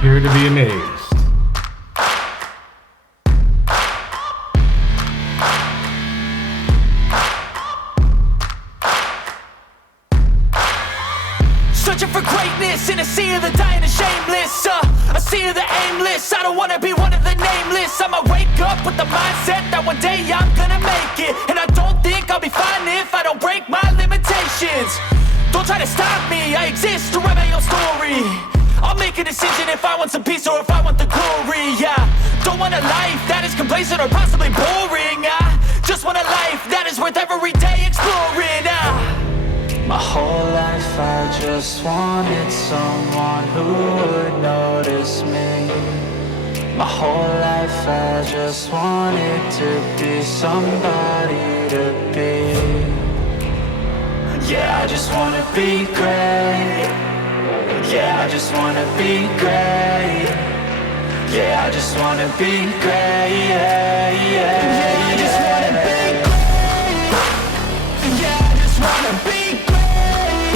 Prepare to be amazed. Searching for greatness in a sea of the dying and shameless, a sea of the aimless. I don't wanna be one of the nameless. I'ma wake up with the mindset that one day I'm gonna make it. And I don't think I'll be fine if I don't break my limitations. Don't try to stop me, I exist to write my own story. I'll make a decision if I want some peace or if I want the glory. Yeah, don't want a life that is complacent or possibly boring. I just want a life that is worth every day exploring. My whole life I just wanted someone who would notice me. My whole life I just wanted to be somebody to be. Yeah, I just wanna be great. Yeah, I just wanna be great. Yeah, I just wanna be great. Yeah, yeah, I just wanna be great. Yeah, I just wanna be great.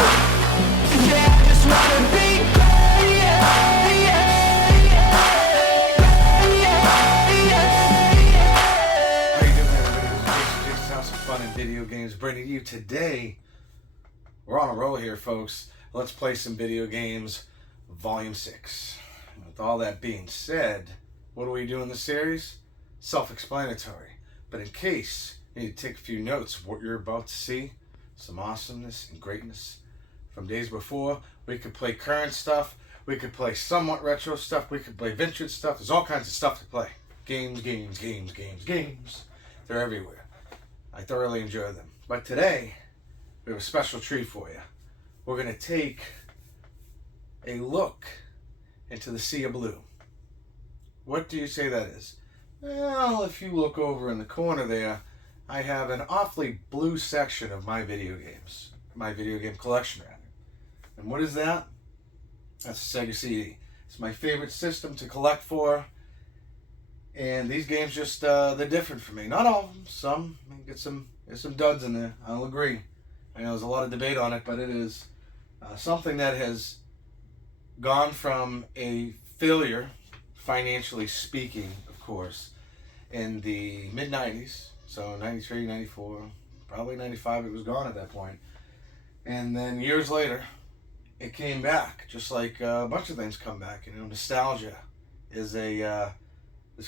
Yeah, I just wanna be great. Yeah, yeah, How you doing, everybody? This is House of Fun and Video Games, bringing you today. We're on a roll here, folks. Let's play some video games, Volume 6. With all that being said, what do we do in the series? Self-explanatory. But in case you need to take a few notes of what you're about to see, some awesomeness and greatness from days before, we could play current stuff, we could play somewhat retro stuff, we could play vintage stuff. There's all kinds of stuff to play. Games. They're everywhere. I thoroughly enjoy them. But today, we have a special treat for you. We're going to take a look into the sea of blue. What do you say that is? Well, if you look over in the corner there, I have an awfully blue section of my video games. My video game collection, rather. And what is that? That's a Sega CD. It's my favorite system to collect for. And these games just, they're different for me. Not all of them. Some. There's some duds in there. I'll agree. I know there's a lot of debate on it, but it is something that has gone from a failure, financially speaking, of course, in the mid-90s. So 93, 94, probably 95, it was gone at that point. And then years later, it came back, just like a bunch of things come back. You know, nostalgia is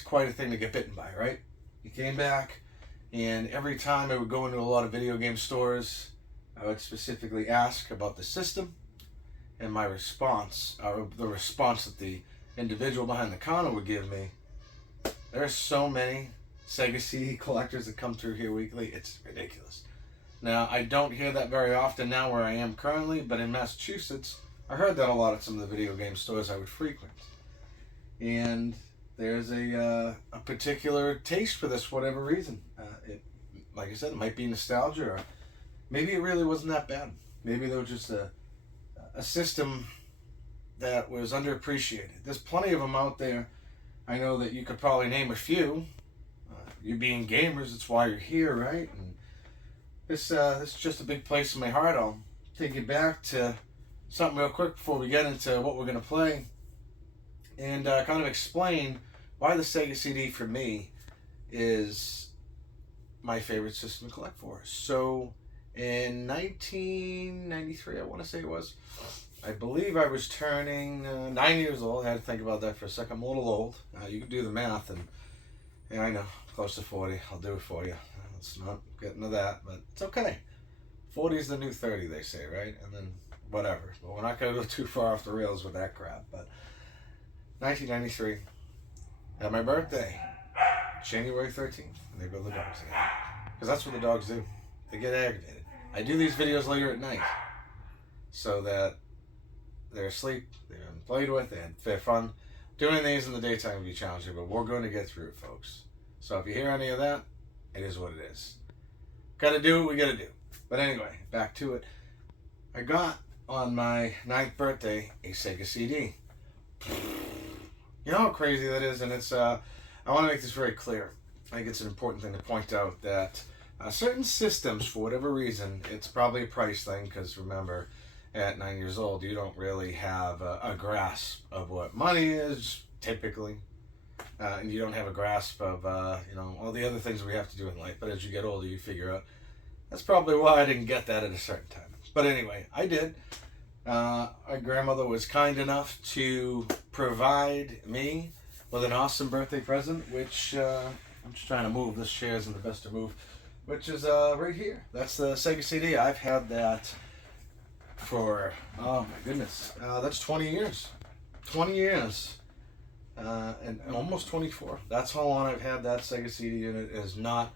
quite a thing to get bitten by, right? It came back, and every time I would go into a lot of video game stores, I would specifically ask about the system, and my response, or the response that the individual behind the counter would give me. There are so many Sega CD collectors that come through here weekly, it's ridiculous. Now, I don't hear that very often now where I am currently, but in Massachusetts, I heard that a lot at some of the video game stores I would frequent. And there's a particular taste for this for whatever reason. Like I said, it might be nostalgia, or maybe it really wasn't that bad. Maybe there was just a system that was underappreciated. There's plenty of them out there. I know that you could probably name a few. You being gamers, it's why you're here, right? And this is just a big place in my heart. I'll take you back to something real quick before we get into what we're going to play, and kind of explain why the Sega CD for me is my favorite system to collect for. So in 1993, I want to say it was, I believe I was turning 9 years old. I had to think about that for a second. I'm a little old. You can do the math, and yeah, I know, close to 40. I'll do it for you. Let's not get into that, but it's okay. 40 is the new 30, they say, right? And then whatever. But we're not going to go too far off the rails with that crap. But 1993, at my birthday, January 13th, and there go the dogs again. Because that's what the dogs do. They get aggravated. I do these videos later at night so that they're asleep, they're played with, they had fair fun. Doing these in the daytime would be challenging, but we're going to get through it, folks. So if you hear any of that, it is what it is. Gotta do what we gotta do. But anyway, back to it. I got, on my 9th birthday, a Sega CD. You know how crazy that is? And it's, I want to make this very clear. I think it's an important thing to point out that certain systems, for whatever reason, it's probably a price thing, because remember, at 9 years old, you don't really have a grasp of what money is, typically. And you don't have a grasp of, all the other things we have to do in life. But as you get older, you figure out, that's probably why I didn't get that at a certain time. But anyway, I did. My grandmother was kind enough to provide me with an awesome birthday present, which I'm just trying to move. This chair isn't the best to move, which is right here. That's the Sega CD. I've had that for, oh my goodness, that's 20 years. 20 years. And almost 24. That's how long I've had that Sega CD unit. It has not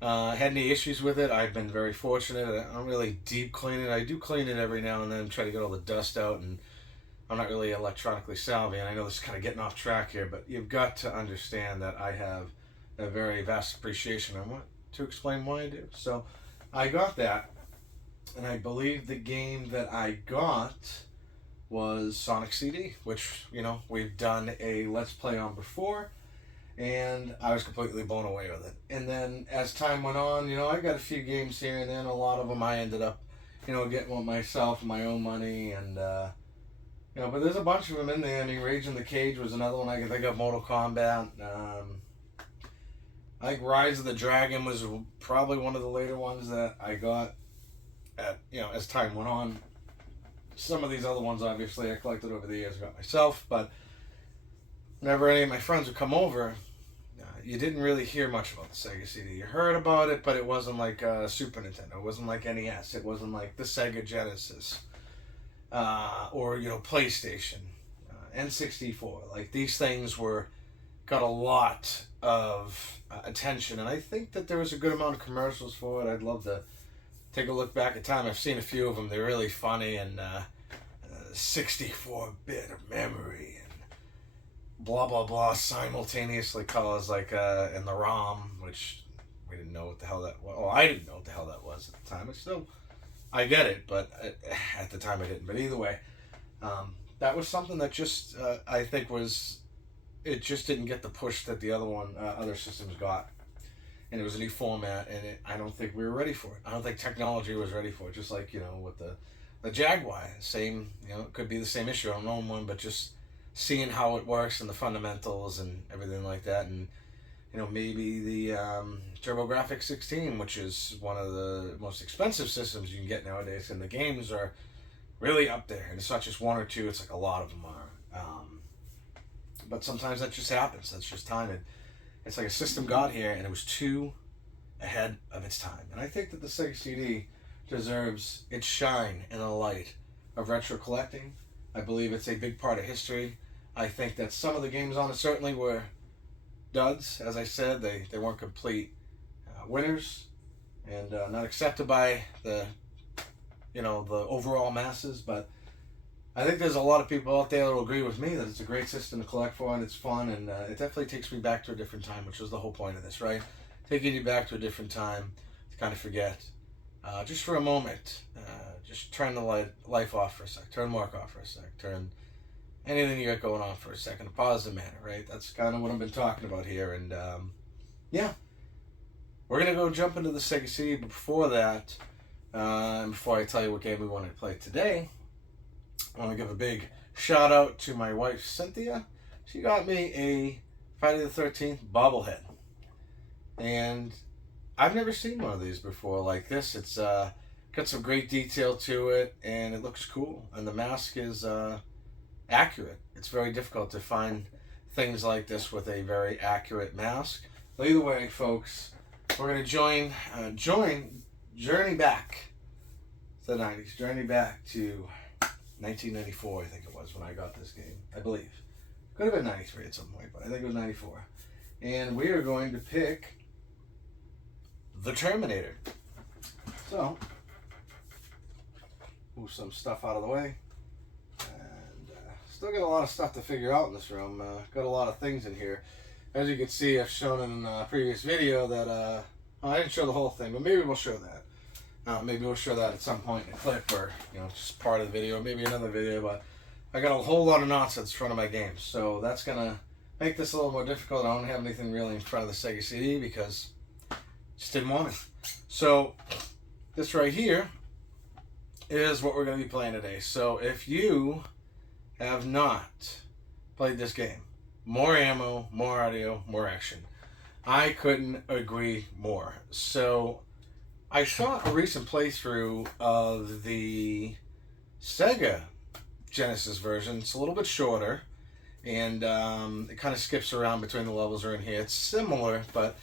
had any issues with it. I've been very fortunate. I don't really deep clean it. I do clean it every now and then, try to get all the dust out, and I'm not really electronically savvy, and I know this is kind of getting off track here, but you've got to understand that I have a very vast appreciation. I want to explain why I do. So I got that, and I believe the game that I got was Sonic CD, which, we've done a Let's Play on before, and I was completely blown away with it. And then as time went on, I got a few games here and then. A lot of them I ended up, getting with myself, my own money, and, but there's a bunch of them in there. I mean, Rage in the Cage was another one I can think of, Mortal Kombat. I think Rise of the Dragon was probably one of the later ones that I got at, as time went on. Some of these other ones, obviously, I collected over the years, got myself, but whenever any of my friends would come over, you didn't really hear much about the Sega CD. You heard about it, but it wasn't like Super Nintendo. It wasn't like NES. It wasn't like the Sega Genesis or, PlayStation, N64. Like, these things got a lot of attention, and I think that there was a good amount of commercials for it. I'd love to take a look back at time. I've seen a few of them. They're really funny, and 64-bit of memory and blah blah blah simultaneously calls, like in the ROM, which we didn't know what the hell that was. Well, I didn't know what the hell that was at the time. I get it, but at the time I didn't. But either way, that was something that just I think it just didn't get the push that the other systems got. And it was a new format, and I don't think we were ready for it. I don't think technology was ready for it. Just like, with the Jaguar, same, it could be the same issue. I don't own one, but just seeing how it works and the fundamentals and everything like that. And, maybe the TurboGrafx 16, which is one of the most expensive systems you can get nowadays. And the games are really up there. And it's not just one or two, it's like a lot of them are. But sometimes that just happens. That's just time. It's like a system got here, and it was too ahead of its time. And I think that the Sega CD deserves its shine in the light of retro collecting. I believe it's a big part of history. I think that some of the games on it certainly were duds. As I said, they weren't complete winners, and not accepted by the overall masses. But I think there's a lot of people out there that will agree with me that it's a great system to collect for, and it's fun, and it definitely takes me back to a different time, which was the whole point of this, right? Taking you back to a different time to kind of forget, just for a moment, just turn the life off for a sec, turn work off for a sec, turn anything you got going on for a second, a positive manner, right? That's kind of what I've been talking about here, and we're going to go jump into the Sega CD, but before that, and before I tell you what game we want to play today, I want to give a big shout out to my wife, Cynthia. She got me a Friday the 13th bobblehead. And I've never seen one of these before like this. It's got some great detail to it, and it looks cool. And the mask is accurate. It's very difficult to find things like this with a very accurate mask. But either way, folks, we're going to journey back to the 90s. Journey back to 1994, I think it was, when I got this game, I believe. Could have been 93 at some point, but I think it was 94. And we are going to pick the Terminator. So, move some stuff out of the way. And still got a lot of stuff to figure out in this room. Got a lot of things in here. As you can see, I've shown in a previous video that, I didn't show the whole thing, but maybe we'll show that. Maybe we'll show that at some point in a clip, or just part of the video, maybe another video. But I got a whole lot of nonsense in front of my games, so that's gonna make this a little more difficult. I don't have anything really in front of the Sega CD because I just didn't want it. So this right here is what we're going to be playing today. So if you have not played this game, more ammo, more audio, more action. I couldn't agree more. So I saw a recent playthrough of the Sega Genesis version. It's a little bit shorter, and it kind of skips around between the levels are in here. It's similar, but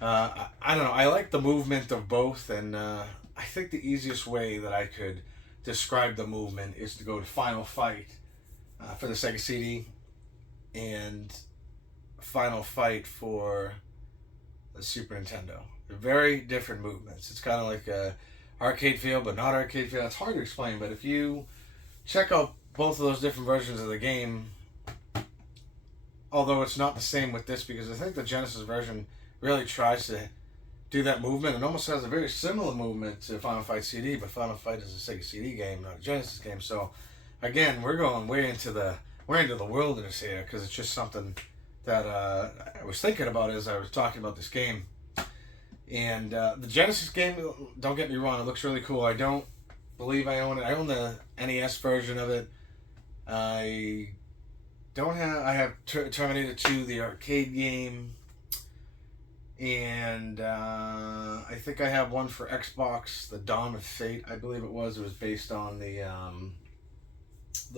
I don't know. I like the movement of both, and I think the easiest way that I could describe the movement is to go to Final Fight for the Sega CD and Final Fight for the Super Nintendo. They're very different movements. It's kind of like a arcade feel, but not arcade feel. It's hard to explain, but if you check out both of those different versions of the game, although it's not the same with this, because I think the Genesis version really tries to do that movement and almost has a very similar movement to Final Fight CD, but Final Fight is a Sega CD game, not a Genesis game. So again, we're going way into the wilderness here, because it's just something that I was thinking about as I was talking about this game. And the Genesis game, don't get me wrong, it looks really cool. I don't believe I own it. I own the NES version of it. I have Terminator 2, the arcade game. And I think I have one for Xbox, the Dawn of Fate, I believe it was. It was based on the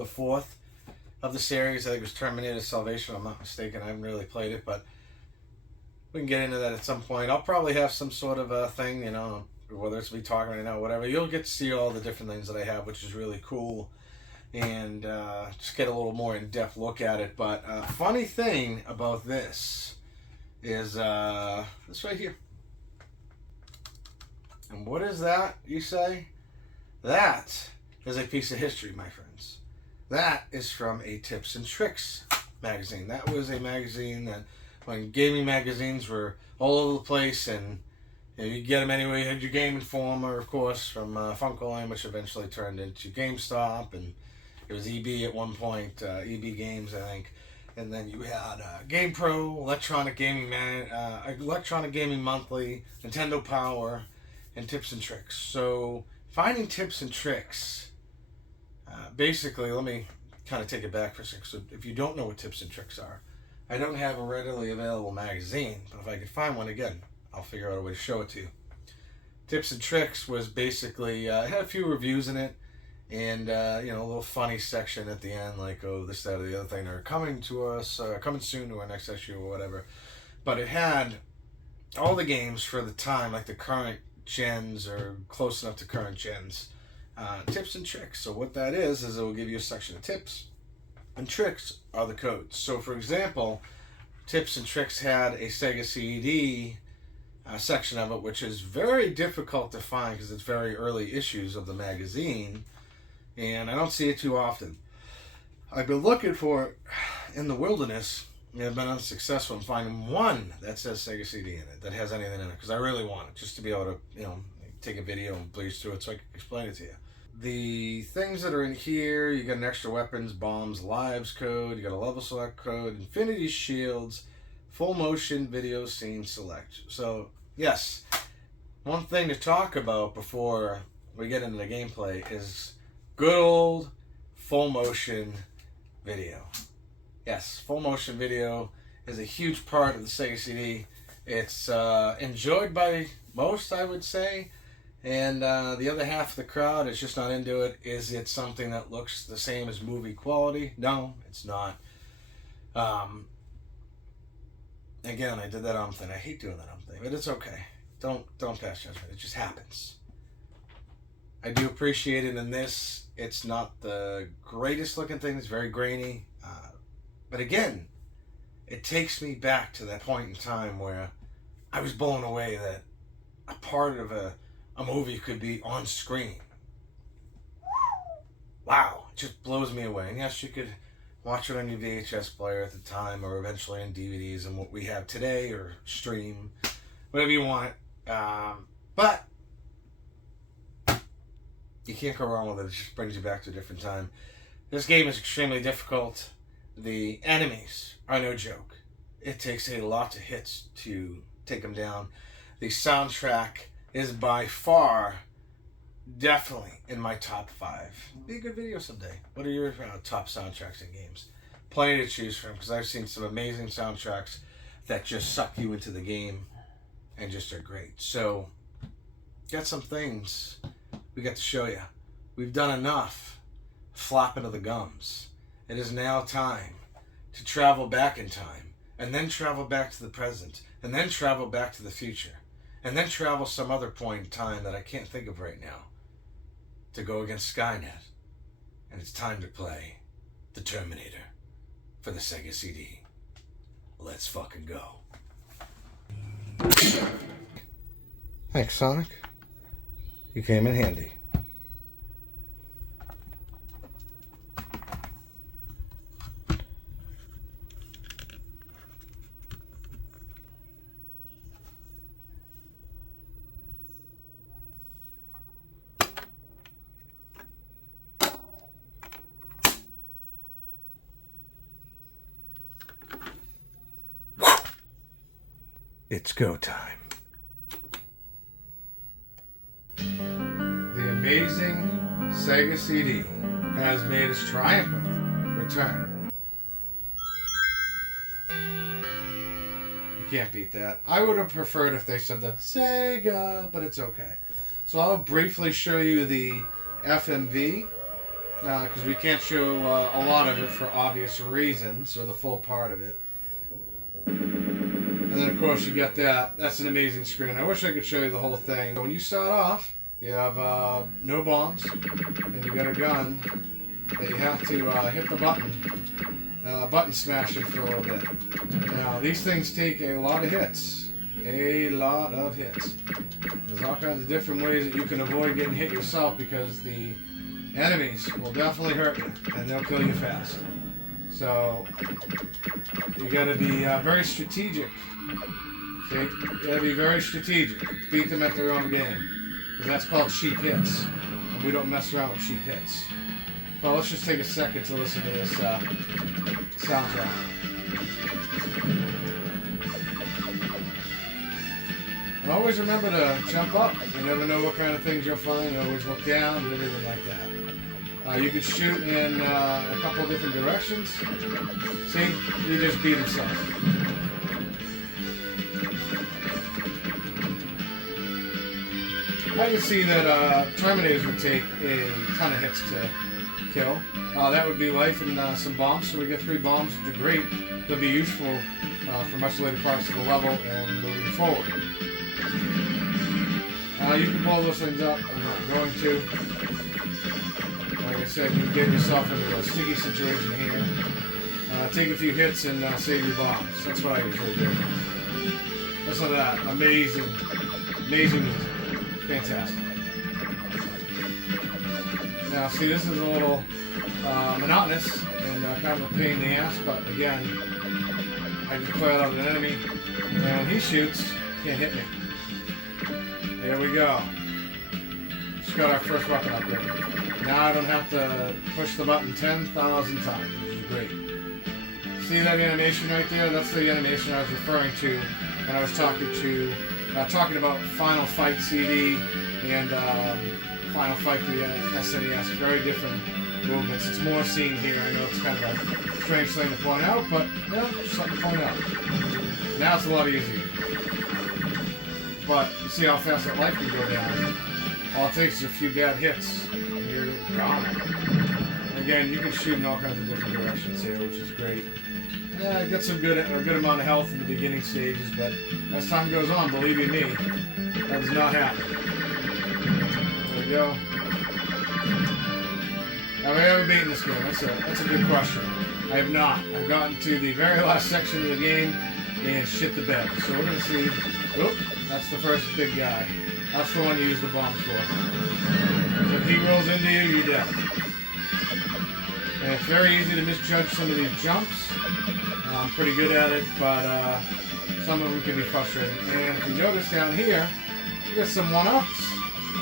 fourth of the series. I think it was Terminator Salvation, I'm not mistaken. I haven't really played it, but we can get into that at some point. I'll probably have some sort of a thing, you know, whether it's me talking right now, whatever. You'll get to see all the different things that I have, which is really cool, and just get a little more in-depth look at it. But funny thing about this is this right here. And what is that, you say? That is a piece of history, my friends. That is from a Tips and Tricks magazine. That was a magazine that, when gaming magazines were all over the place, and you know, you get them anyway. You had your Game Informer, of course, from Funkoland, which eventually turned into GameStop, and it was EB at one point, EB Games, I think. And then you had Game Pro, Electronic Gaming Monthly, Nintendo Power, and Tips and Tricks. So finding tips and tricks, basically, let me kind of take it back for a second. So if you don't know what tips and tricks are, I don't have a readily available magazine, but if I could find one again, I'll figure out a way to show it to you. Tips and Tricks was basically, it had a few reviews in it, and you know, a little funny section at the end, like, oh, this, that, or the other thing, they're coming to us, coming soon to our next issue or whatever. But it had all the games for the time, like the current gens or close enough to current gens, tips and tricks. So what that is it will give you a section of tips, and tricks are the codes. So for example, Tips and Tricks had a Sega CD section of it, which is very difficult to find because it's very early issues of the magazine, and I don't see it too often. I've been looking for it in the wilderness, and I've been unsuccessful in finding one that says Sega CD in it, that has anything in it, because I really want it, just to be able to, you know, take a video and breeze through it so I can explain it to you. The things that are in here, you got an extra weapons, bombs, lives code, you got a level select code, infinity shields, full motion video scene select. So, yes, one thing to talk about before we get into the gameplay is good old full motion video. Yes, full motion video is a huge part of the Sega CD. It's enjoyed by most, I would say. And the other half of the crowd is just not into it. Is it something that looks the same as movie quality? No, it's not. Again, I did that thing. I hate doing that thing, but it's okay. Don't pass judgment. It just happens. I do appreciate it in this. It's not the greatest looking thing. It's very grainy. But again, it takes me back to that point in time where I was blown away that a part of a movie could be on screen. Wow, it just blows me away. And yes, you could watch it on your VHS player at the time, or eventually on DVDs and what we have today, or stream, whatever you want. But you can't go wrong with it. It just brings you back to a different time. This game is extremely difficult. The enemies are no joke. It takes a lot of hits to take them down. The soundtrack is by far definitely in my top 5. Be a good video someday. What are your top soundtracks in games? Plenty to choose from, because I've seen some amazing soundtracks that just suck you into the game and just are great. So, got some things we got to show you. We've done enough flopping of the gums. It is now time to travel back in time, and then travel back to the present, and then travel back to the future, and then travel some other point in time that I can't think of right now, to go against Skynet. And it's time to play the Terminator for the Sega CD. Let's fucking go. Thanks, Sonic. You came in handy. It's go time. The amazing Sega CD has made its triumphant return. You can't beat that. I would have preferred if they said the Sega, but it's okay. So I'll briefly show you the FMV, because we can't show a lot of it for obvious reasons, or the full part of it. And then, of course, you got that. That's an amazing screen. I wish I could show you the whole thing. When you start off, you have no bombs, and you got a gun that you have to hit the button smashing for a little bit. Now, these things take a lot of hits. A lot of hits. There's all kinds of different ways that you can avoid getting hit yourself, because the enemies will definitely hurt you, and they'll kill you fast. So, you gotta be very strategic. See? You gotta be very strategic. Beat them at their own game. Because that's called cheap hits. And we don't mess around with cheap hits. But let's just take a second to listen to this soundtrack. And always remember to jump up. You never know what kind of things you'll find. You always look down and everything like that. You can shoot in a couple of different directions. See? He just beat himself. I can see that Terminators would take a ton of hits to kill. That would be life and some bombs. So we get 3 bombs, which are great. They'll be useful for much later parts of the level and moving forward. You can blow those things up. I'm not going to. Like I said, you get yourself into a sticky situation here. Take a few hits and save your bombs. That's what I usually do. Listen to that. Amazing. Amazing music. Fantastic. Now, see, this is a little monotonous and kind of a pain in the ass, but again, I just cleared out an enemy, and when he shoots, can't hit me. There we go. Just got our first weapon upgrade. Now I don't have to push the button 10,000 times, which is great. See that animation right there? That's the animation I was referring to when I was talking about Final Fight CD and Final Fight the SNES. Very different movements. It's more seen here. I know it's kind of a strange thing to point out, but yeah, something to point out. Now it's a lot easier. But you see how fast that life can go down. All it takes is a few bad hits, and you're gone. Again, you can shoot in all kinds of different directions here, which is great. Yeah, I got a good amount of health in the beginning stages, but as time goes on, believe you me, that does not happen. There we go. Have I ever beaten this game? That's a good question. I have not. I've gotten to the very last section of the game and shit the bed. So we're going to see... Oh, that's the first big guy. That's the one you use the bombs for. So if he rolls into you, you're dead. And it's very easy to misjudge some of these jumps. I'm pretty good at it, but some of them can be frustrating. And if you notice down here, you got some one-ups.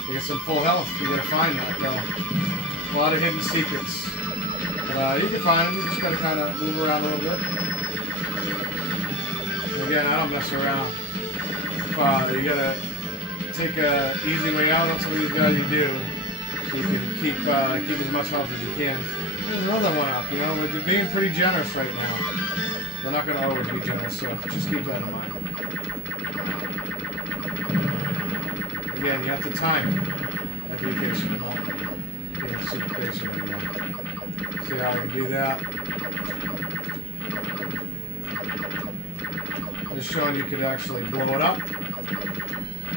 You got some full health. You gotta find that, though. A lot of hidden secrets. But you can find them. You just gotta kind of move around a little bit. And again, I don't mess around. You gotta take a easy way out on some of these guys. You do. So you can keep as much health as you can. There's another one up, you know, but they're being pretty generous right now. They're not going to always be generous, so just keep that in mind. Again, you have to time it at the occasion, not being super patient anymore. See how you can do that. Just showing you could actually blow it up.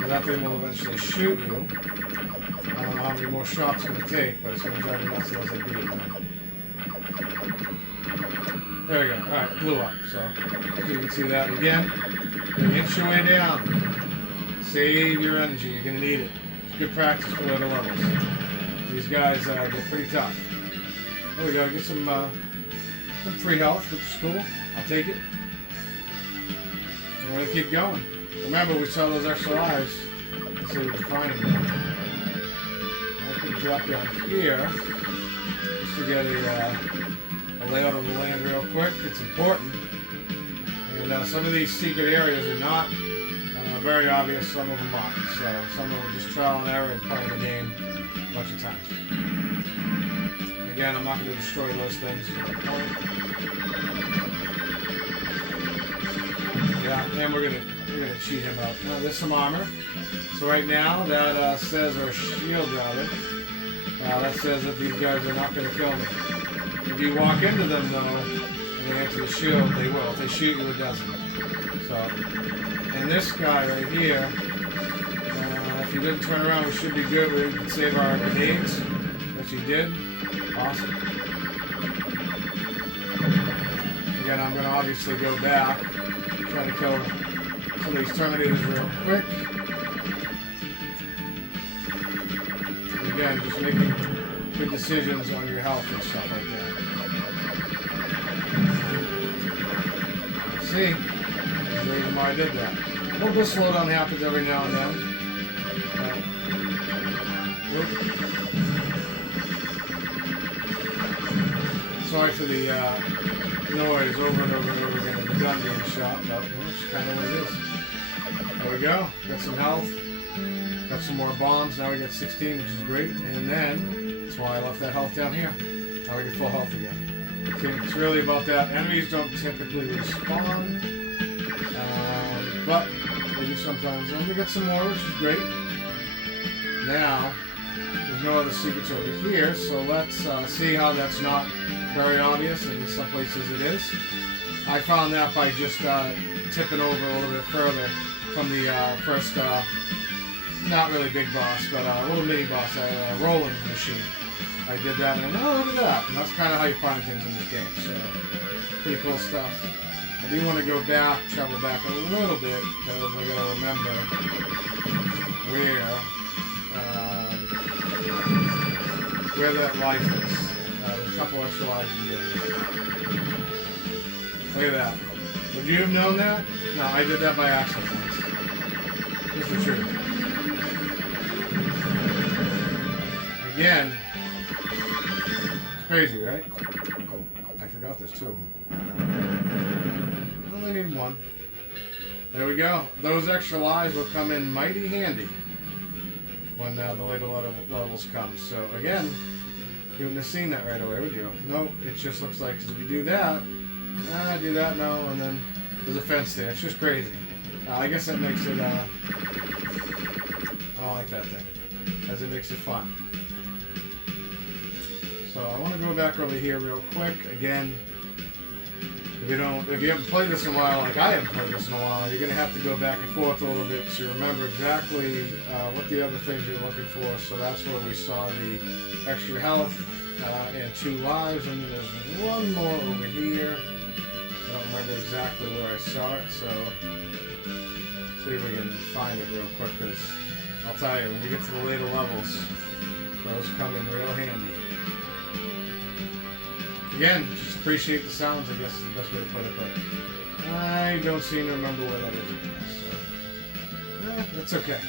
That thing will eventually shoot you. I don't know how many more shots it's going to take, but it's going to drive me nuts unless I beat it now. There we go. Alright, blew up. So you can see that again. Then inch your way down. Save your energy. You're going to need it. It's good practice for later levels. These guys get pretty tough. There we go. Get some free health, which is cool. I'll take it. And we're going to keep going. Remember, we saw those extra lives. Let's see if we can find them now. I can drop down here just to get a layout of the land real quick. It's important. And some of these secret areas are not very obvious. Some of them aren't. So some of them are just trial and error and playing the game a bunch of times. Again, I'm not going to destroy those things. Yeah, and we're gonna cheat him out. Now, there's some armor. So right now, that says, or shield rather, that says that these guys are not going to kill me. If you walk into them though, and they answer the shield, they will. If they shoot you, it doesn't. So, and this guy right here, if he doesn't turn around, we should be good. We can save our grenades, which he did. Awesome. Again, I'm going to obviously go back. Trying to kill some of these Terminators real quick. And again, just making good decisions on your health and stuff like that. See? There's the reason why I did that. A little bit of slowdown happens every now and then. Sorry for the noise over and over and over again of the gun being shot, but it's kind of what it is. There we go. Got some health. Got some more bombs. Now we got 16, which is great. And then, that's why I left that health down here. Now we get full health again. See, it's really about that. Enemies don't typically respawn, but they do sometimes. And we got some more, which is great. Now, there's no other secrets over here, so let's see how that's not very obvious, and in some places it is. I found that by just tipping over a little bit further from the first, not really big boss, but a little mini boss, a rolling machine. I did that, and oh, look at that. And that's kind of how you find things in this game, so pretty cool stuff. I do want to go back, travel back a little bit, because I gotta remember where that life is. There's a couple extra lives you get. Look at that. Would you have known that? No, I did that by accident once. Just the truth. Again, it's crazy, right? Oh, I forgot there's two of them. I only need one. There we go. Those extra lives will come in mighty handy when the later levels come. So again, you wouldn't have seen that right away, would you? No, it just looks like, because if you do that, do that, no, and then there's a fence there. It's just crazy. I guess that makes it, I don't like that thing, as it makes it fun. So I want to go back over here real quick. Again, if you haven't played this in a while, like I haven't played this in a while, you're going to have to go back and forth a little bit to remember exactly what the other things you're looking for. So that's where we saw the extra health and 2 lives, and then there's one more over here. I don't remember exactly where I saw it, so see if we can find it real quick, because I'll tell you, when you get to the later levels, those come in real handy. Again, just appreciate the sounds, I guess is the best way to put it, but I don't seem to remember where that is anymore, so that's okay.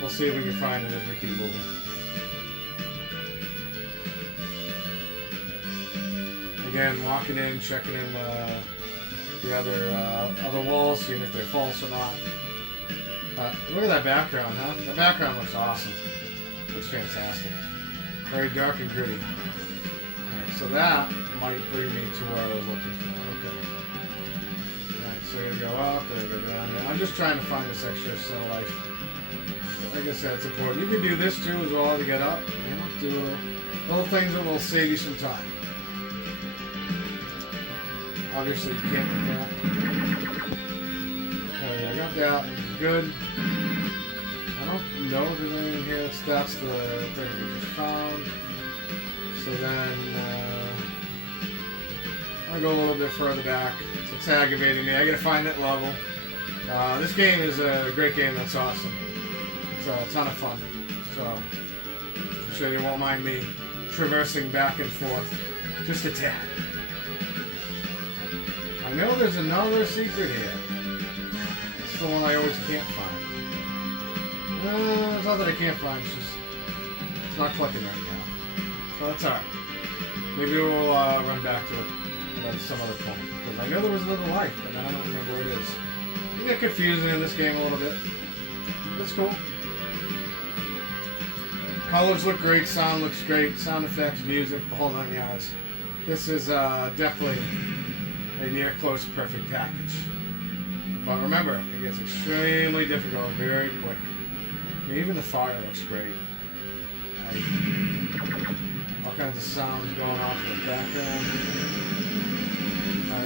We'll see if we can find it as we keep moving. Again, walking in, checking in the other walls, seeing if they're false or not. Look at that background, huh? That background looks awesome. Looks fantastic. Very dark and gritty. Alright, so that might bring me to where I was looking for. Okay. Alright, so you're gonna go up and go down here. I'm just trying to find this extra set of life. Like I said, it's important. You can do this too as well to get up. You know, do little things that will save you some time. Obviously, you can't do that. Alright, I got that. It's good. I don't know if there's anything in here. That's the thing we just found. So then, I'll go a little bit further back. It's aggravating me. I gotta find that level. This game is a great game. That's awesome. It's a ton of fun. So, I'm sure you won't mind me traversing back and forth. Just a tad. I know there's another secret here. It's the one I always can't find. It's not that I can't find, it's just it's not clicking right now. So that's alright. Maybe we'll run back to it at some other point. Because I know there was another life, but I don't remember where it is. You get confusing in this game a little bit. It's cool. Colors look great, sound looks great, sound effects, music, the whole 9 yards. This is definitely a near close perfect package. But remember, it gets extremely difficult very quick. I mean, even the fire looks great. All kinds of sounds going off in the background.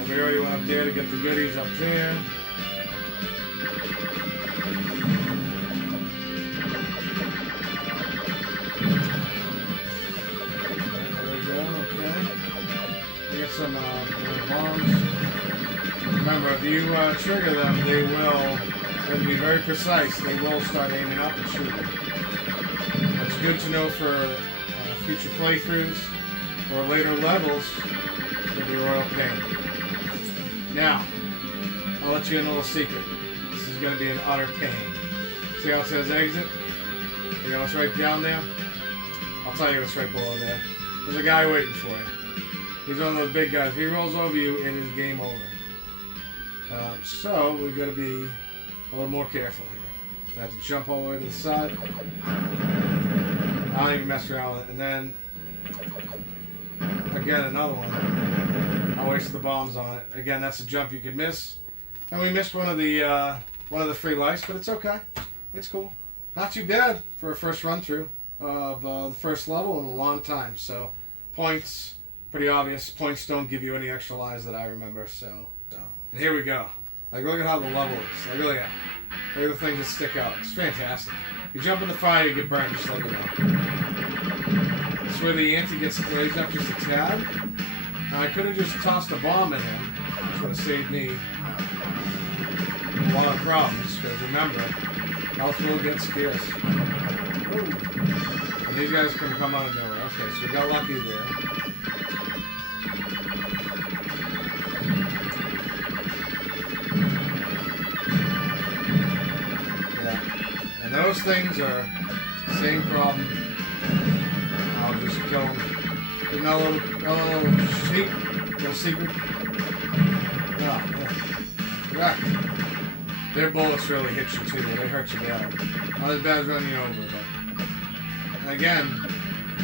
We already went up there to get the goodies up there. There we go, okay. We got some bombs. Remember, if you trigger them, they will. And be very precise, they will start aiming up and shooting. That's good to know for future playthroughs or later levels for the royal pain. Now, I'll let you in a little secret. This is going to be an utter pain. See how it says exit? You know what's right down there? I'll tell you what's right below there. There's a guy waiting for you. He's one of those big guys. If he rolls over you, it is game over. So, we've got to be a little more careful here. I have to jump all the way to the side. I don't even mess around with it. And then, again, another one. I waste the bombs on it. Again, that's a jump you could miss. And we missed one of the free lives, but it's okay. It's cool. Not too bad for a first run through of the first level in a long time. So, points, pretty obvious. Points don't give you any extra lives that I remember. So. And here we go. Like, look at how the level is. Like, look at that. Look at the things that stick out. It's fantastic. You jump in the fire, you get burned, just like you know. This way the ante gets raised up just a tad. Now, I could have just tossed a bomb at him, which would have saved me a lot of problems, because remember, health will get scarce. Ooh. And these guys can come out of nowhere. Okay, so we got lucky there. And those things are the same problem. I'll just kill them. There's no little sheep, no secret. Yeah. Their bullets really hit you too. They hurt you bad. Not as bad as running you over, but again,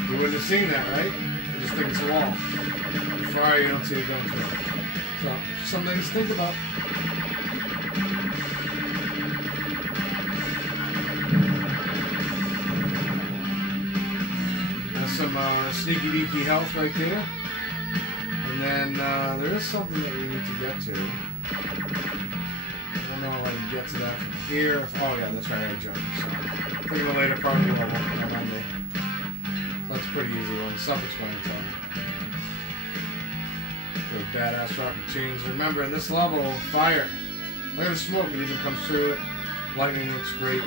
you wouldn't have seen that, right? You just think it's a wall. The fire, you don't see it going through. So, something to think about. Some sneaky deaky health right there. And then there is something that we need to get to. I don't know if I can get to that from here. Oh yeah, that's right, I jumped. So I think in the later part of the level on Monday. So that's a pretty easy one. Self-explanatory. Good badass rocket tunes. Remember, in this level, fire. Look at the smoke, it even comes through it. Lightning looks great.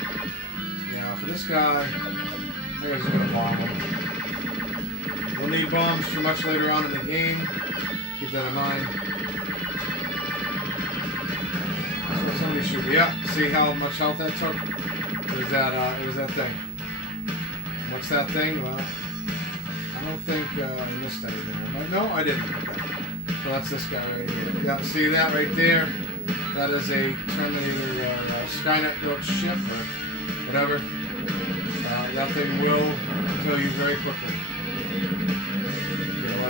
Now for this guy, I think I'm just gonna bomb him. We'll need bombs for much later on in the game. Keep that in mind. So somebody should be up. See how much health that took? It was that thing. What's that thing? Well, I don't think I missed anything. No, I didn't. Okay. So that's this guy right here. Yeah, see that right there? That is a Terminator Skynet built ship or whatever. That thing will kill you very quickly.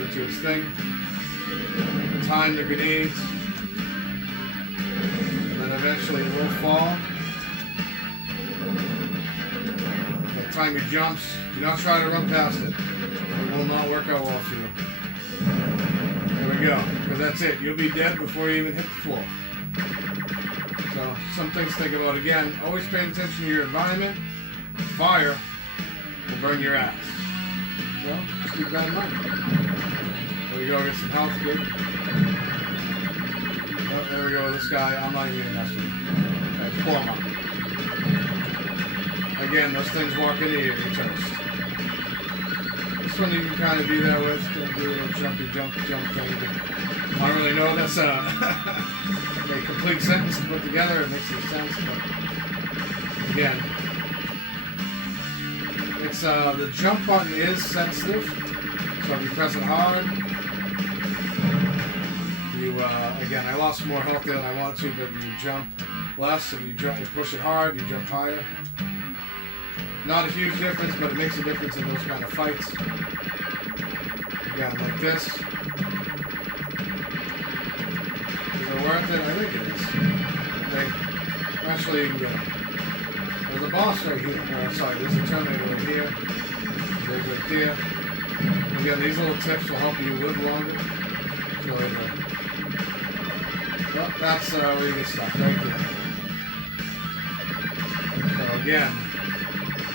to do its thing. Time the grenades. And then eventually it will fall. Okay, time your jumps. Do not try to run past it. It will not work out well for you. There we go. Because that's it. You'll be dead before you even hit the floor. So, some things to think about. Again, always paying attention to your environment. Fire will burn your ass. So, just keep that in mind. There we go. Get some health good. Oh, there we go. This guy, I'm not even going to mess with him. That's Forma. Again, those things walk into you, you're toast. This one you can kind of do that with. Do a little jumpy jump thing. I don't really know that's a complete sentence to put together. It makes no sense, but again, it's the jump button is sensitive, so if you press it hard, you again, I lost more health there than I want to, but you jump less. If you push it hard, you jump higher. Not a huge difference, but it makes a difference in those kind of fights. Again, like this. Is it worth it? I think it is. Actually, you can get it. There's a boss right here. Sorry, there's a Terminator right here. There's right there. Again, these little tips will help you live longer. It's really good. Well, that's where you get stuck, right there. So again,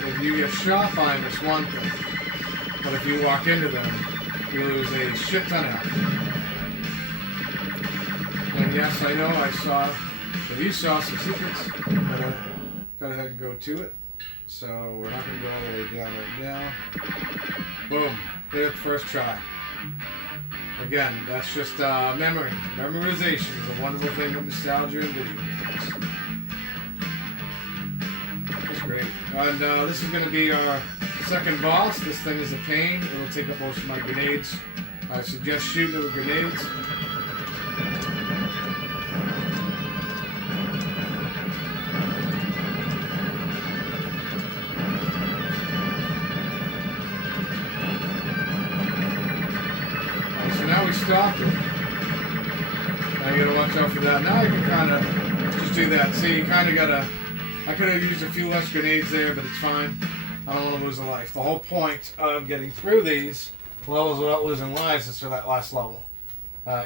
if you get shot by them, it's one thing. But if you walk into them, you lose a shit ton of health. And yes, I know I saw that you saw some secrets. But go ahead and go to it. So we're not going to go all the way down right now. Boom. Hit it first try. Again, that's just memory. Memorization is a wonderful thing with nostalgia and video games. That's great. And this is going to be our second boss. This thing is a pain. It'll take up most of my grenades. I suggest shooting it with grenades. Stop it. Now you gotta watch out for that. Now you can kind of just do that. See, you kind of gotta. I could have used a few less grenades there, but it's fine. I don't want to lose a life. The whole point of getting through these levels without losing lives is for that last level.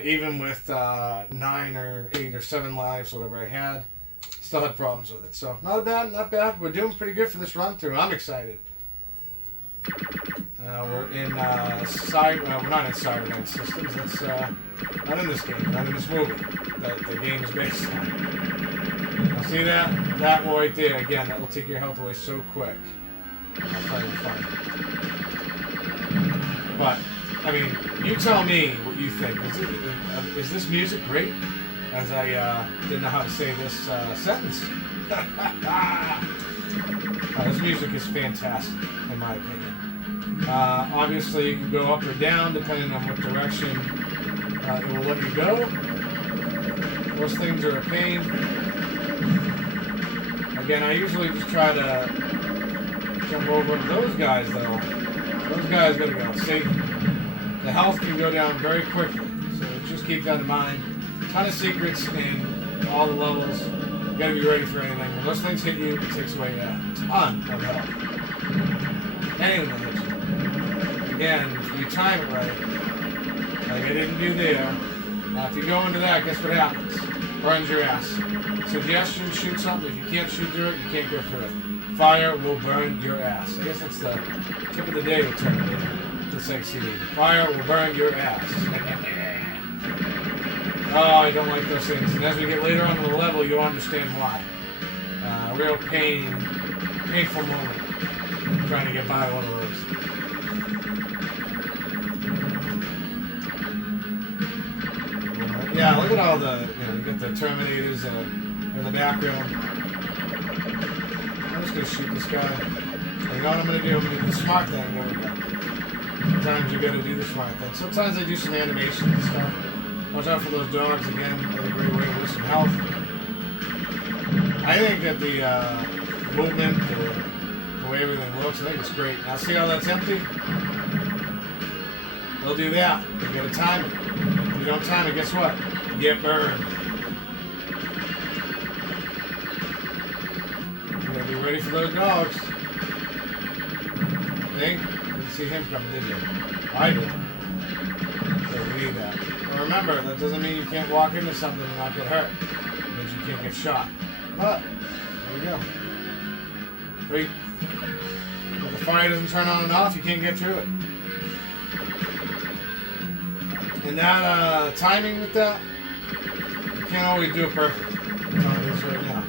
Even with 9 or 8 or 7 lives, whatever I had, still had problems with it. So not bad. We're doing pretty good for this run through. I'm excited. We're in we're not in Cyberdyne Systems. That's not in this game, not in this movie that the game is based on. Now see that? That right there, again, that will take your health away so quick. I'll try to find it. But, I mean, you tell me what you think. Is this music great? As I didn't know how to say this sentence. This music is fantastic, in my opinion. Obviously, you can go up or down depending on what direction it will let you go. Those things are a pain. Again, I usually just try to jump over those guys, though. Those guys gotta go. See, the health can go down very quickly, so just keep that in mind. A ton of secrets in all the levels. You gotta be ready for anything. When those things hit you, it takes away a ton of health. Anything that hits you. Again, if you time it right, like I didn't do there, if you go into that, guess what happens? Burns your ass. Suggestion, shoot something. If you can't shoot through it, you can't go through it. Fire will burn your ass. I guess that's the tip of the day with Terminator, the Sega CD. Fire will burn your ass. Oh, I don't like those things. And as we get later on in the level, you'll understand why. Real painful moment trying to get by one of those. Yeah, look at all the, you get the Terminators in the background. I'm just going to shoot this guy. You know what I'm going to do? I'm going to do the smart thing. There we go. Sometimes you got to do the smart thing. Sometimes I do some animation and stuff. Watch out for those dogs again. Another great way to lose some health. I think that the movement, the way everything looks, I think it's great. Now see how that's empty? They'll do that. You gotta time it. If you don't time it, guess what? You get burned. You gotta be ready for those dogs. See? Didn't see him coming, did you? I did. So we need that. But remember, that doesn't mean you can't walk into something and not get hurt. It means you can't get shot. But, there we go. Wait. If the fire doesn't turn on and off, you can't get through it. And that timing with that, you can't always do it perfect. I'm telling you this right now.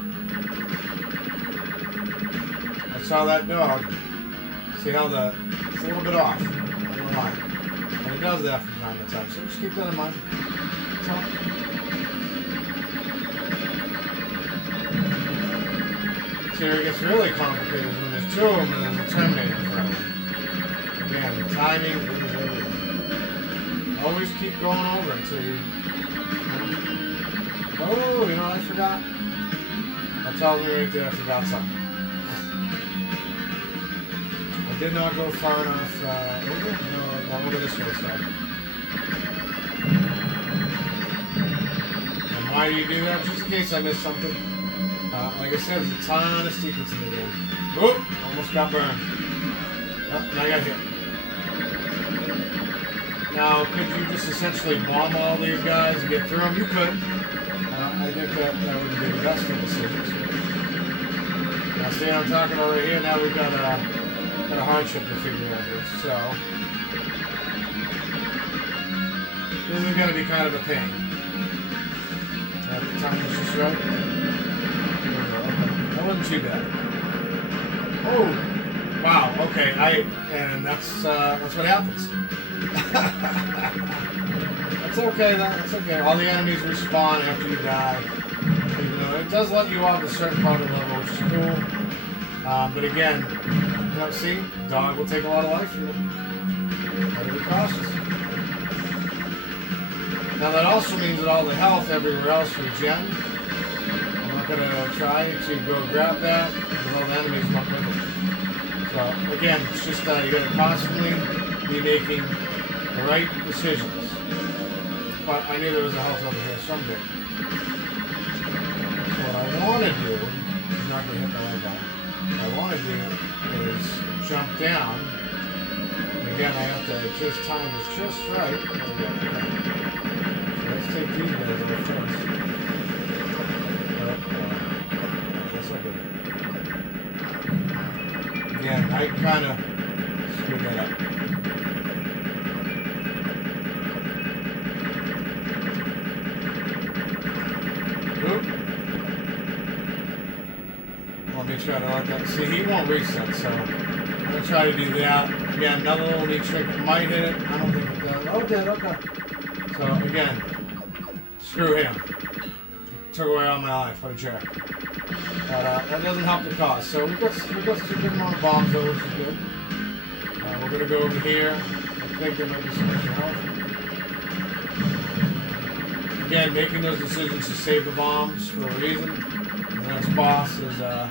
I saw that dog. See how it's a little bit off. I don't know why. And he does that from time to time. So just keep that in mind. That's all. See where it gets really complicated is when there's two of them and there's a Terminator in front of them. Again, the timing is everything. Always keep going over until you... Oh, you know what I forgot? That tells me right there I forgot something. I did not go far enough over. No, I'll go this way instead. And why do you do that? Just in case I missed something. Like I said, there's a ton of secrets in the game. Whoop! Almost got burned. Oh, and I got hit. Now, could you just essentially bomb all these guys and get through them? You could. I think that would be the best of decisions. Now, see what I'm talking about right here? Now we've got a hardship to figure out here. So, this is going to be kind of a pain. The time is just right. That wasn't too bad. Oh, wow. Okay, and that's what happens. That's okay. That's okay. All the enemies respawn after you die. You know, it does let you off a certain part of the level, which is cool. But again, you know, see, dog will take a lot of life from you. Gotta be cautious. Now that also means that all the health everywhere else regen. Gonna try to go grab that because all the enemies come with it. So again, it's just you gotta constantly be making the right decisions. But I knew there was a health over here someday. So what I want to do is not get hit by that guy. What I want to do is jump down. And again, I have to just time this just right. There we go. So let's take these guys over first. Again, I kind of screwed that up. Oop. Let me try to let that. See, he won't reset, so I'm going to try to do that. Again, another little neat trick. It might hit it. I don't think it does. Oh, it did. Okay. So, again, screw him. Took away all my life. What a jerk. But that doesn't help the cause. So we've got some good amount of bombs though, which is good. We're going to go over here. I think there might be some extra health. Again, making those decisions to save the bombs for a reason. The next boss is it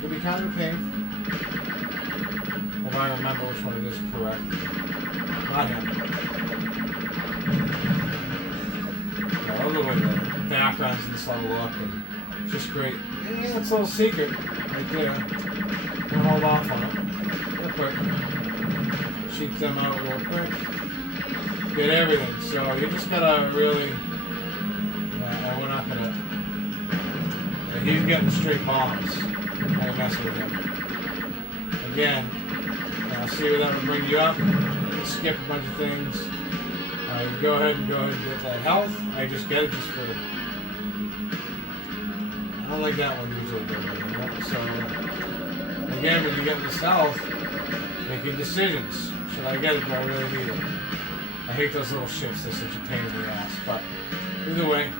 can be kind of a pain. If I remember which one it is correct. Not him. I love the way the backgrounds in this level look. And it's just great. Yeah, it's a little secret right there. We'll hold off on it real quick. Cheat them out real quick. Get everything. So you just gotta really. We're not gonna. He's getting straight bombs. I ain't messing with him. Again, see where that would bring you up. You skip a bunch of things. You go ahead and get that health. I just get it just for. I don't like that one usually. So again, when you get this health, making decisions. Should I get it? Do I really need it? I hate those little shifts. They're such a pain in the ass. But either way,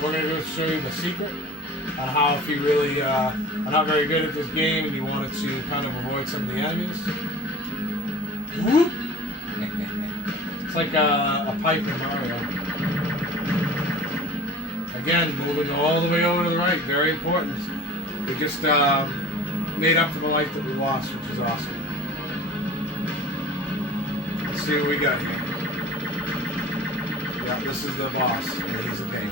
we're gonna go show you the secret on how if you really are not very good at this game and you wanted to kind of avoid some of the enemies. Whoop! It's like a pipe in Mario. Again, moving all the way over to the right, very important. We just made up for the life that we lost, which is awesome. see what we got here. Yeah, this is the boss, and he's a pain.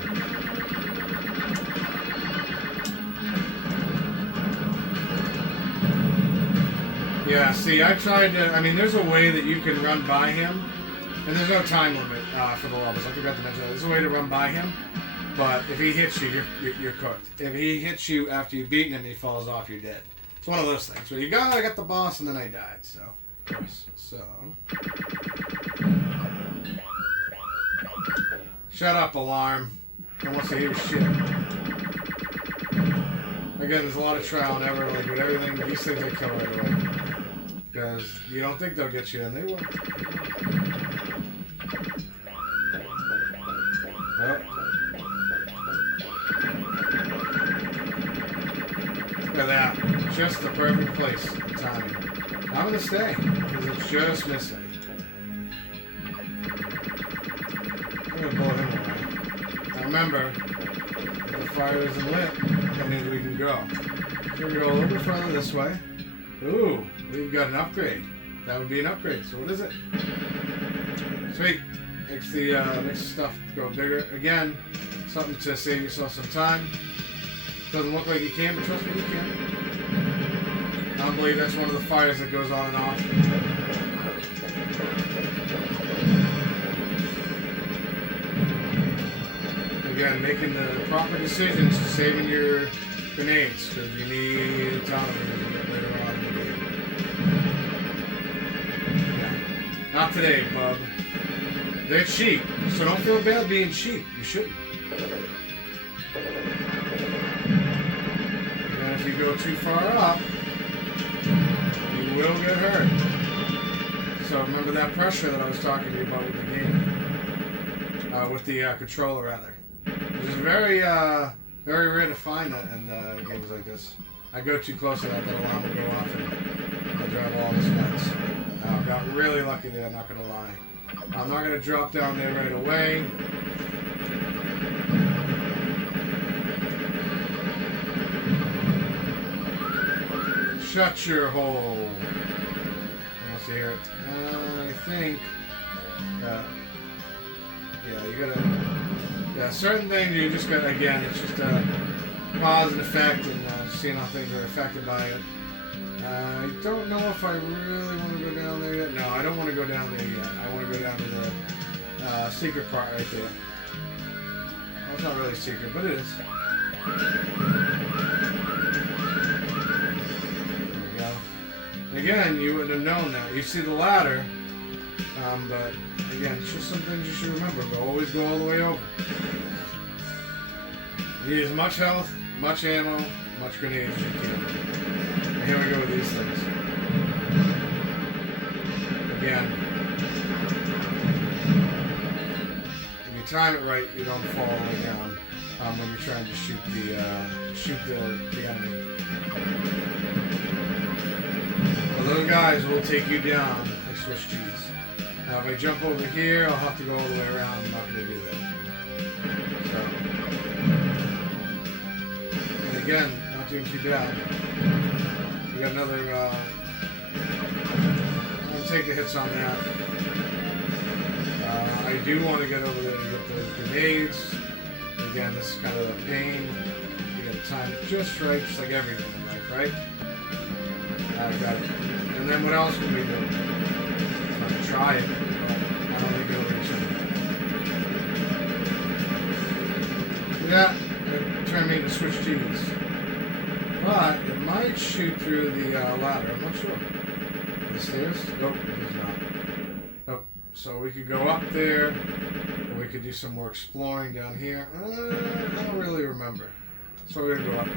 Yeah, see, I tried to... I mean, there's a way that you can run by him, and there's no time limit for the levels. I forgot to mention that. There's a way to run by him, but if he hits you, you're cooked. If he hits you after you've beaten him, he falls off, you're dead. It's one of those things. So I got the boss, and then I died, so... Shut up, alarm. I want to hear shit. Again, there's a lot of trial and error, like with everything. These things they kill right away. Because you don't think they'll get you, and they will. Well. Look at that. Just the perfect place and timing. I'm gonna stay, because it's just missing. I'm gonna blow him away. Now remember, if the fire isn't lit, that means we can go. So we're gonna go a little bit further this way. Ooh, we've got an upgrade. That would be an upgrade. So what is it? Sweet. Makes the stuff go bigger. Again, something to save yourself some time. Doesn't look like you can, but trust me, you can. I don't believe that's one of the fires that goes on and off. Again, making the proper decisions, saving your grenades, because you need a ton of them later on in the game. Yeah. Not today, bub. They're cheap, so don't feel bad being cheap. You shouldn't. And if you go too far up, will get hurt. So remember that pressure that I was talking to you about with the game, with the controller rather. It's very, very rare to find that in games like this. I go too close to that alarm will go off and I'll drive all this nuts. I got really lucky there, I'm not gonna lie. I'm not gonna drop down there right away. Shut your hole. Let's see here. I think. Yeah, you gotta. Yeah, certain things you just gotta. Again, it's just a cause and effect, and seeing how things are affected by it. I don't know if I really want to go down there yet. No, I don't want to go down there yet. I want to go down to the secret part right there. Well, it's not really secret, but it is. Again, you would have known that. You see the ladder, but again, it's just some things you should remember. But always go all the way over. You need as much health, much ammo, much grenades as you can. And here we go with these things. Again, if you time it right, you don't fall all the way down when you're trying to shoot the enemy. Those guys will take you down like Swiss cheese. Now if I jump over here, I'll have to go all the way around. I'm not going to do that. So, and again, not doing too bad. We got another, I'm going to take the hits on that. I do want to get over there to get the grenades. Again, this is kind of a pain. You got to time it just right, just like everything in life, right? I've got it. And then what else can we do? I'm going to try it, but I don't think it'll reach it. Yeah, it turned me into Swiss cheese. But it might shoot through the ladder, I'm not sure. The stairs? Nope, it does not. Nope. So we could go up there, or we could do some more exploring down here. I don't really remember. So we're going to go up.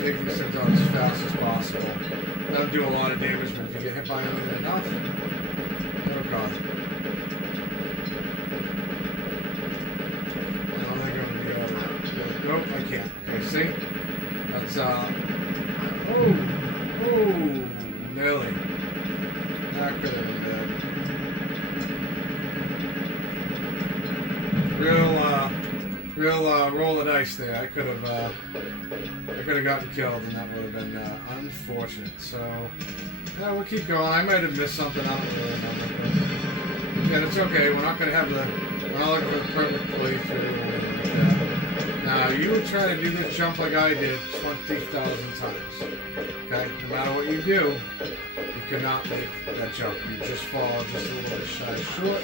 Take these things out as fast as possible. That'll do a lot of damage, but if you get hit by anything enough, it'll cause it. I don't think I'm going to be able to... Nope, I can't. Okay, see? That's, oh, nearly. That could have been bad. real roll of dice there. I could have gotten killed, and that would have been unfortunate. So, yeah, we'll keep going. I might have missed something. I don't really remember. But, yeah, it's okay. We're not gonna have we're not looking for the perfect playthrough or anything like that. Now, you would try to do this jump like I did 20,000 times. Okay? No matter what you do, you cannot make that jump. You just fall just a little bit shy short.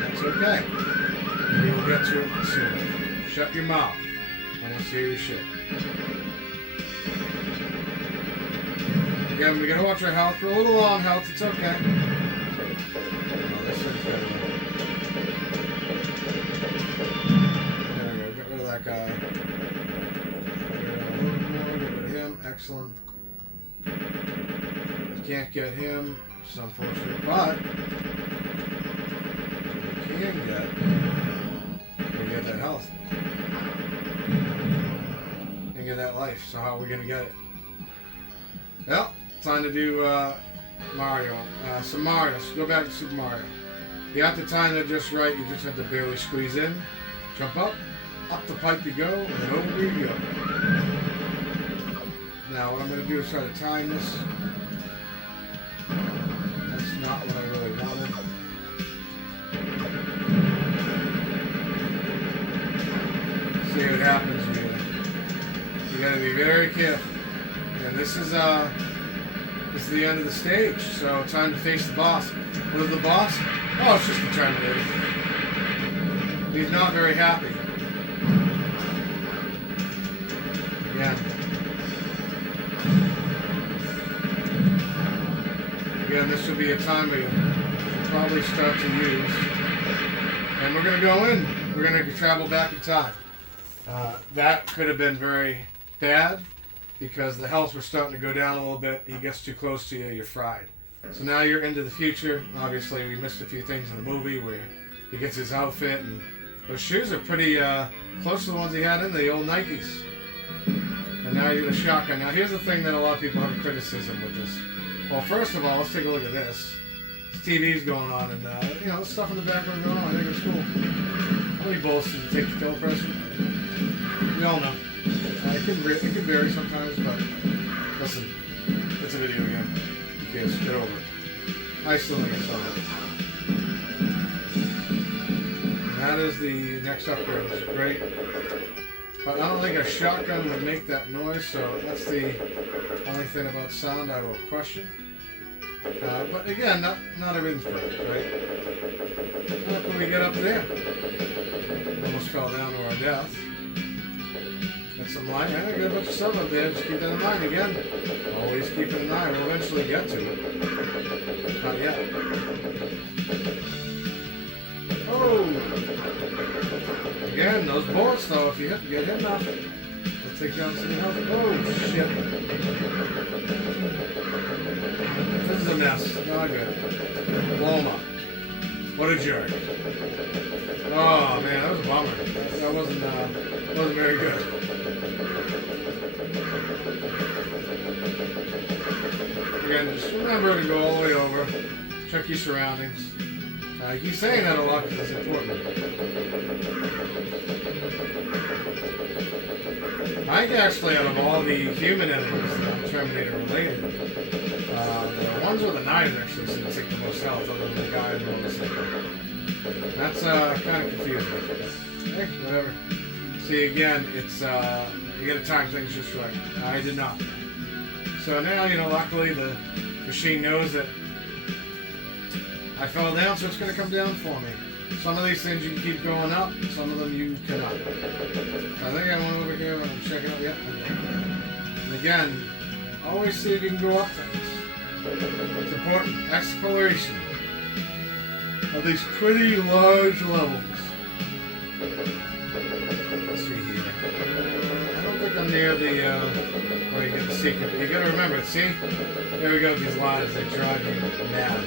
That's okay. Maybe we'll get to it soon. Shut your mouth. I want to hear your shit. Again, we gotta watch our health. We're a little low on health. It's okay. Oh, this thing's better. There we go. Get rid of that guy. Get rid of him. Excellent. You can't get him. It's unfortunate, but we can get that health and get that life. So how are we gonna get it? Well, time to do Mario. So Mario, so go back to Super Mario. You have to time it just right. You just have to barely squeeze in, jump up the pipe you go, and then over you go. Now what I'm gonna do is try to time this. That's not what I really wanted. See what happens here. You gotta be very careful. And this is the end of the stage, so time to face the boss. What is the boss? Oh, it's just the Terminator. He's not very happy. Again, this will be a time we should probably start to use. And we're gonna go in. We're gonna travel back in time. That could have been very bad because the health was starting to go down a little bit. He gets too close to you, you're fried. So now you're into the future. Obviously, we missed a few things in the movie where he gets his outfit, and those shoes are pretty close to the ones he had in the old Nikes. And now you get a shotgun. Now here's the thing that a lot of people have a criticism with this. Well, first of all, let's take a look at this. This TV's going on, and you know, the stuff in the background going on. I think it's cool. How many bullets does it take to kill a person? We all know. It can vary sometimes, but listen, it's a video game. Who cares? Get over it. I still think it's over. And that is the next upgrade. It's great. But I don't think a shotgun would make that noise, so that's the only thing about sound I will question. But again, not everything's perfect, right? How can we get up there? Almost fell down to our death. Got some light. Yeah, got a bunch of stuff up there. Just keep that in mind again. Always keep it in mind. We'll eventually get to it. Not yet. Oh! Again, those bullets though, if you get hit enough, they'll take down some health. Oh, shit. This is a mess. Not good. Blow him up. What a jerk. Oh, man, that was a bummer. That wasn't very good. Again, just remember to go all the way over. Check your surroundings. I keep saying that a lot because it's important. I think actually out of all the human enemies that are Terminator related, the ones with the knives actually seem to take the most health other than the guy in the motorcycle. That's kind of confusing. Hey, whatever. See, again, it's you gotta time things just right. I did not. So now, you know, luckily the machine knows that I fell down, so it's going to come down for me. Some of these things you can keep going up, some of them you cannot. I think I went over here and I'm checking out. Yep. And again, always see if you can go up things. It's important. Exploration of these pretty large levels. Let's see here. I don't think I'm near the where you get the secret, but you got to remember, see? There we go, these ladders, they drive me mad.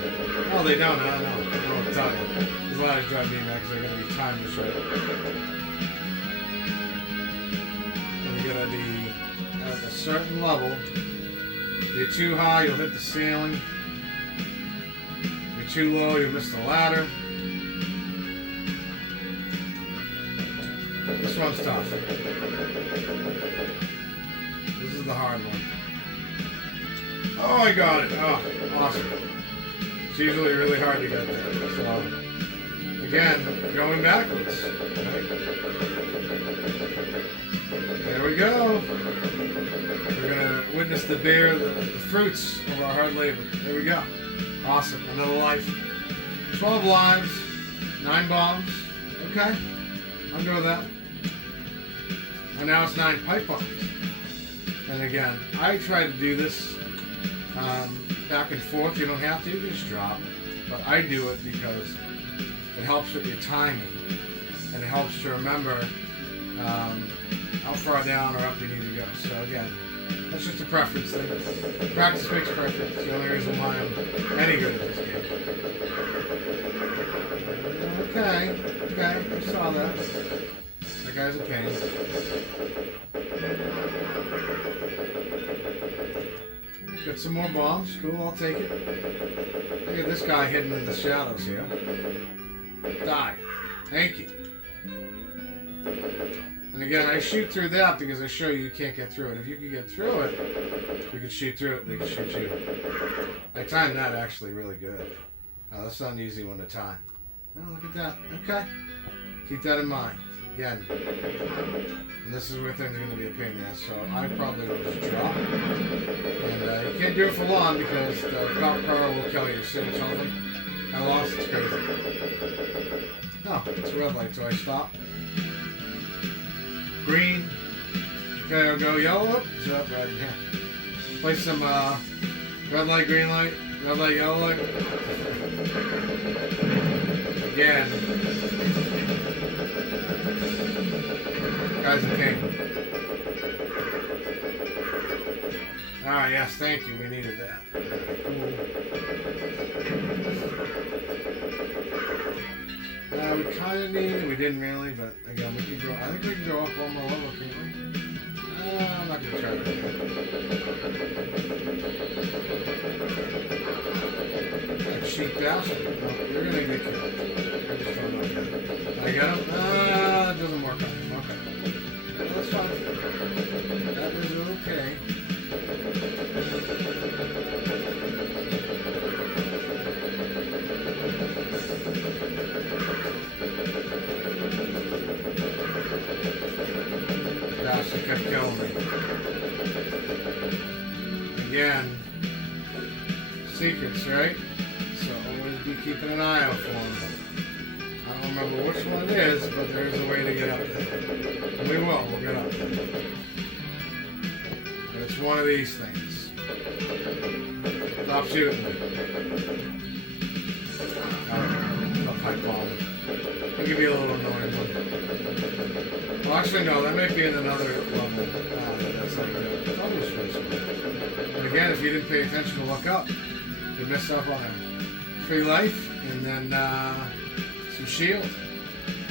Oh, they don't, I don't know. I don't know what to tell you. These ladders drive me mad because they're going to be timed just right. And you're going to be at a certain level. If you're too high, you'll hit the ceiling. If you're too low, you'll miss the ladder. one's tough. This is the hard one. Oh, I got it. Oh, awesome. It's usually really hard to get there. So, again, going backwards. Right? There we go. We're going to witness the fruits of our hard labor. There we go. Awesome. Another life. 12 lives. 9 bombs. Okay. I'm good with that. And now it's 9 pipe bombs. And again, I try to do this back and forth. You don't have to. You can just drop. But I do it because it helps with your timing. And it helps to remember how far down or up you need to go. So again, that's just a preference thing. Practice makes perfect. It's the only reason why I'm any good at this game. Okay, I saw that. That guy's a pain. Got some more bombs. Cool, I'll take it. Look at this guy hidden in the shadows here. Die. Thank you. And again, I shoot through that because I show you can't get through it. If you can get through it, you can shoot through it, they can shoot you. I timed that actually really good. That's not an easy one to time. Oh, look at that. Okay. Keep that in mind. Again. And this is where things are going to be a pain in the ass, so I probably will just drop. And you can't do it for long because the cop car will kill you. See what's healthy? I lost. It's crazy. No, it's a red light, so I stop. Green. Okay, I'll go yellow. Is that red? Yeah. Play some red light, green light, red light, yellow light. Again. Guys, a pain. Alright, yes, thank you. We needed that. Cool. We kind of needed it. We didn't really, but again, we can go. I think we can go up one more level, can't we? I'm not going to try that. That cheap bastard. No, you're going to get killed. I just don't know yet. I got him? That doesn't work on him. Okay. No, that's fine. That is okay. Gosh, he kept killing me. Again, secrets, right? So always be keeping an eye out for them. I don't remember which one it is, but there's a way to get up there. And we will. We'll get up there. And it's one of these things. Stop shooting me. A pipe bomb. I'll give you a little annoying one. Well, actually, no. That might be in another level. That's like that. Almost supposed to be. And again, if you didn't pay attention to look up, you missed up on a free life, and then some shield.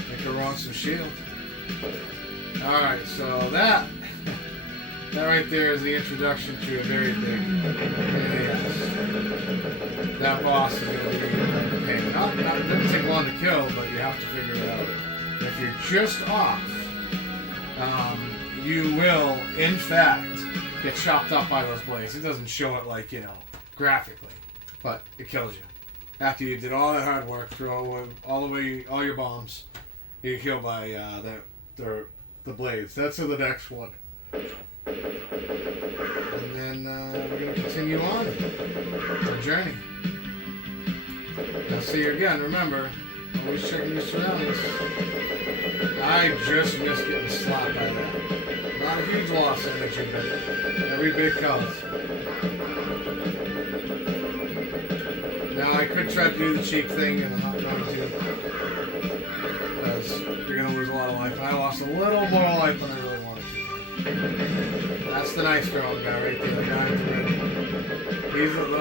Make a wrong some shield. Alright, so that right there is the introduction to a very big NAS. That boss is going to be a pain. It doesn't take long to kill, but you have to figure it out. And if you're just off, you will, in fact, get chopped up by those blades. It doesn't show it like, graphically, but it kills you. After you did all that hard work, throw all your bombs, you get killed by the blades. That's in the next one. And then we're going to continue on our journey. Now see again, remember, always checking your surroundings. I just missed getting slapped by that. Not a huge loss energy, but every bit counts. Now I could try to do the cheap thing, and I'm not going to, because you're going to lose a lot of life. And I lost a little more life than I really wanted to. That's the knife throwing guy right there, the guy with the red.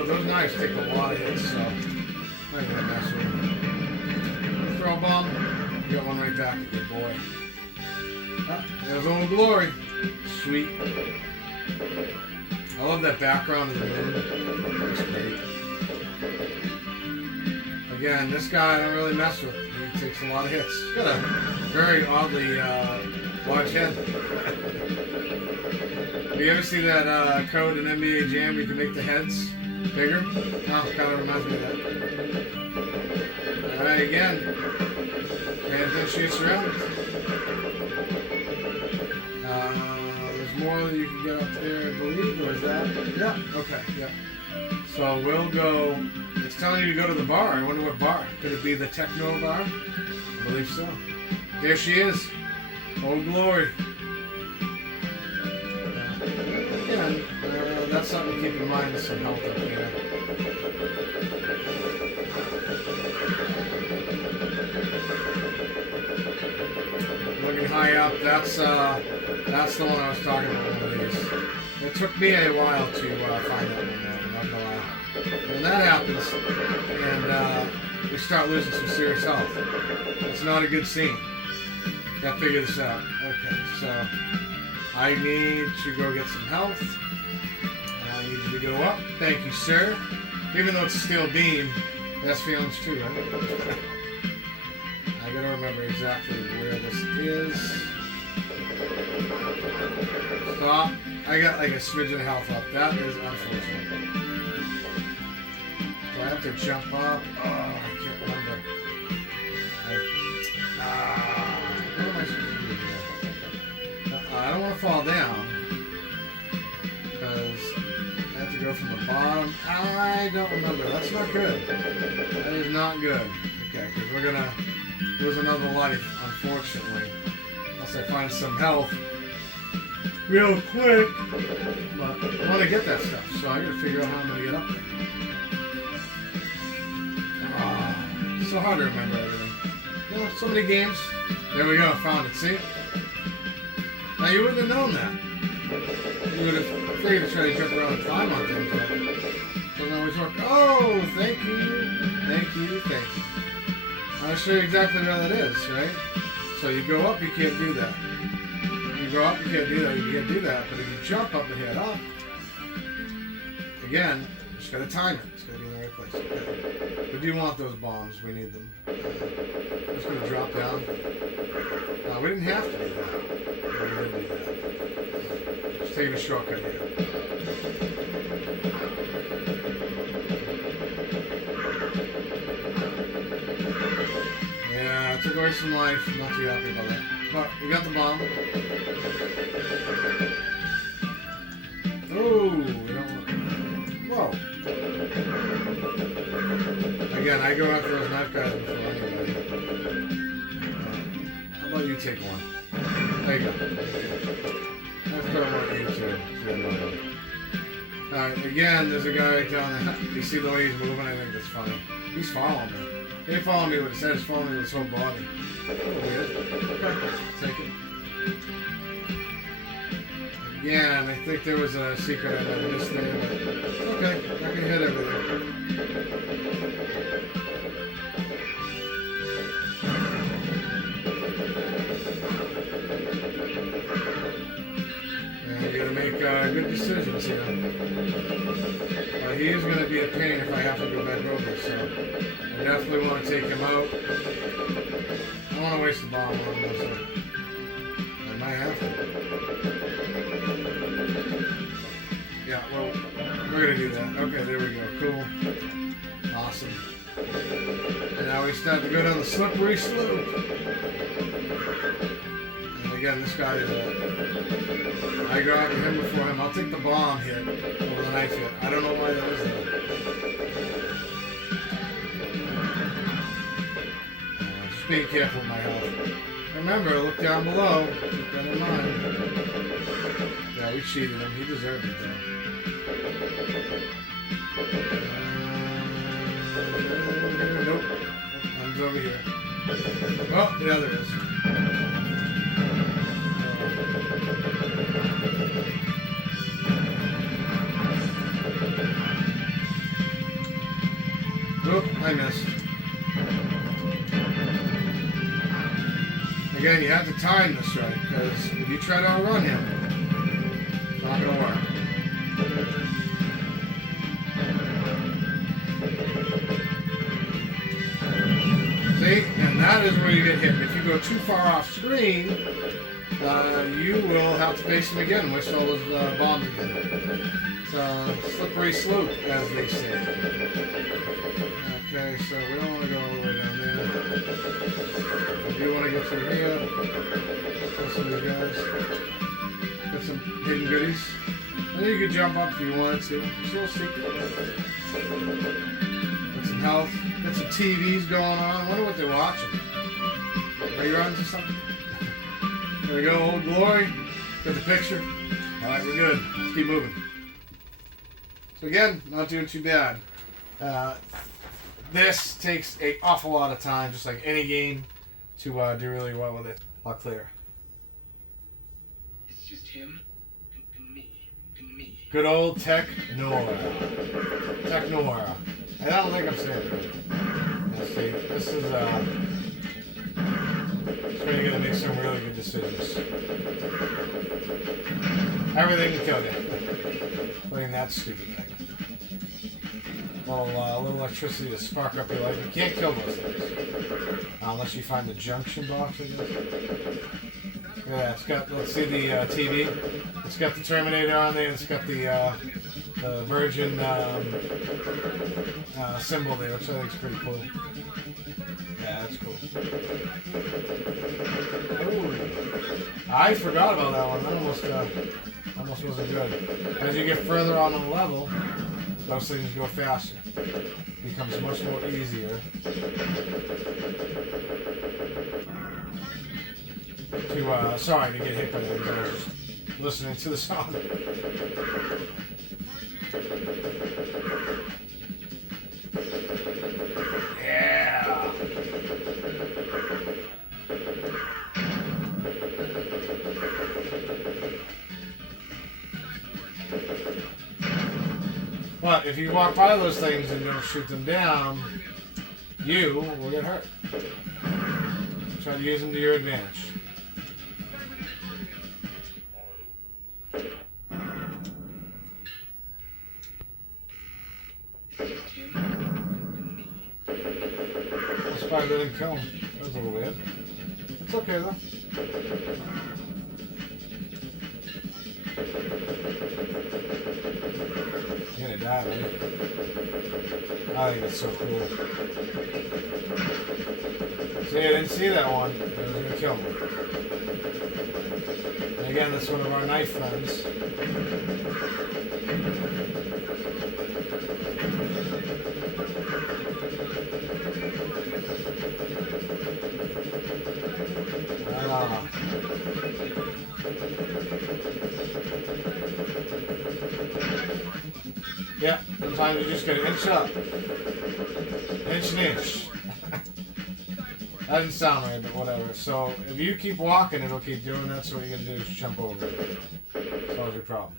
Those knives take a lot of hits, so I'm not going to mess with them. Throw a bomb, you got one right back at your boy. Ah, there's Old Glory. Sweet. I love that background of the moon. It's great. Again, this guy I don't really mess with. He takes a lot of hits. He's got a very oddly Watch head. Do you ever see that code in NBA Jam? You can make the heads bigger. Oh, kind of reminds me of that. All right, again. Pay attention to your surroundings. There's more that you can get up there, I believe, or is that? Yeah. Okay. Yeah. So we'll go. It's telling you to go to the bar. I wonder what bar. Could it be the techno bar? I believe so. There she is. Oh, glory. Again, that's something to keep in mind. There's some health up there. Looking high up, that's the one I was talking about, one of these. It took me a while to find that one, I'm not gonna lie. When that happens, and we start losing some serious health, it's not a good scene. Gotta figure this out. Okay, so I need to go get some health. I need you to go up. Thank you, sir. Even though it's a steel beam, that's feelings too, right? I gotta remember exactly where this is. Stop. I got like a smidgen of health up. That is unfortunate. Do I have to jump up? Oh, I can't remember. What am I supposed to do here? I don't want to fall down. Because I have to go from the bottom. I don't remember. That's not good. That is not good. Okay, because we're going to lose another life, unfortunately. Unless I find some health real quick. But I want to get that stuff, so I got to figure out how I'm going to get up there. So hard to remember everything. You know, so many games. There we go, found it, see? Now you wouldn't have known that. You would have figured to try to jump around and climb on things, but it doesn't always work. Oh, thank you. Thank you, thank you. I'll show you exactly where that is, right? So you go up, you can't do that. You go up, you can't do that, you can't do that. But if you jump up and head up, again, you just gotta time it. It's gotta be in the right place. Okay. We do want those bombs, we need them. I'm just gonna drop down. We didn't have to do that. We didn't do that. Just taking a shortcut here. Yeah, it took away some life. I'm not too happy about that. But we got the bomb. Oh, we don't want... Whoa. Again, I go after those knife guys before anybody. How about you take one? There you go. That's what I want you to. Alright, again, there's a guy right down there. You see the way he's moving? I think that's funny. He's following me. He didn't follow me with his head, he's following me with his whole body. Weird. Okay, take it. Again, I think there was a secret I might have missed there, but it's okay. I can hit everything. Make good decisions here. He is going to be a pain if I have to go back over, so I definitely want to take him out. I don't want to waste the bomb on him, so I might have to. Yeah, well, we're going to do that. Okay, there we go. Cool. Awesome. And now we start to go down the slippery slope. Again, this guy is I go after him before him. I'll take the bomb hit over the knife hit. I don't know why that is though. Just being careful with my health. Remember, look down below. Keep that in mind. Yeah, we cheated him. He deserved it though. Nope. One's over here. Oh, yeah, there is. Oop, I missed. Again, you have to time this right, because if you try to outrun him, it's not going to work. See? And that is where you get hit. If you go too far off screen, you will have to face him again, waste all those bombs again. It's a slippery slope, as they say. Okay, so we don't want to go all the way down there. We do want to get through here. Kill some of these guys. Got some hidden goodies. I think you could jump up if you wanted to. It's a little secret. Got some health. Got some TVs going on. I wonder what they're watching. Reruns or something? There we go, Old Glory. Got the picture. Alright, we're good. Let's keep moving. So again, not doing too bad. This takes an awful lot of time, just like any game, to do really well with it. All clear. It's just him and me. Good old Tech Noir. Tech Noir. And I don't think I'm saying it right. Let's see. This is it's where you're gonna make some really good decisions. Everything to kill you. Playing that stupid thing. A little electricity to spark up your life. You can't kill those things. Unless you find the junction box, I guess. Yeah, it's got, let's see the TV. It's got the Terminator on there. It's got the Virgin symbol there, which I think is pretty cool. Yeah, that's cool. Ooh. I forgot about that one. That almost wasn't good. As you get further on the level, those things go faster. It becomes much more easier to, sorry to get hit by things. I was just listening to the song. Yeah! But if you walk by those things and don't shoot them down, you will get hurt. Try to use them to your advantage. That's probably didn't kill him. That was a little weird. It's okay though. You're gonna die, man. I think that's so cool. See, I didn't see that one. It was gonna kill me. And again, that's one of our knife friends. Yeah, sometimes you just gotta inch up. Inch and inch. That doesn't sound right, but whatever. So, if you keep walking, it'll keep doing that, so what you're gonna do is jump over it. Solves your problem.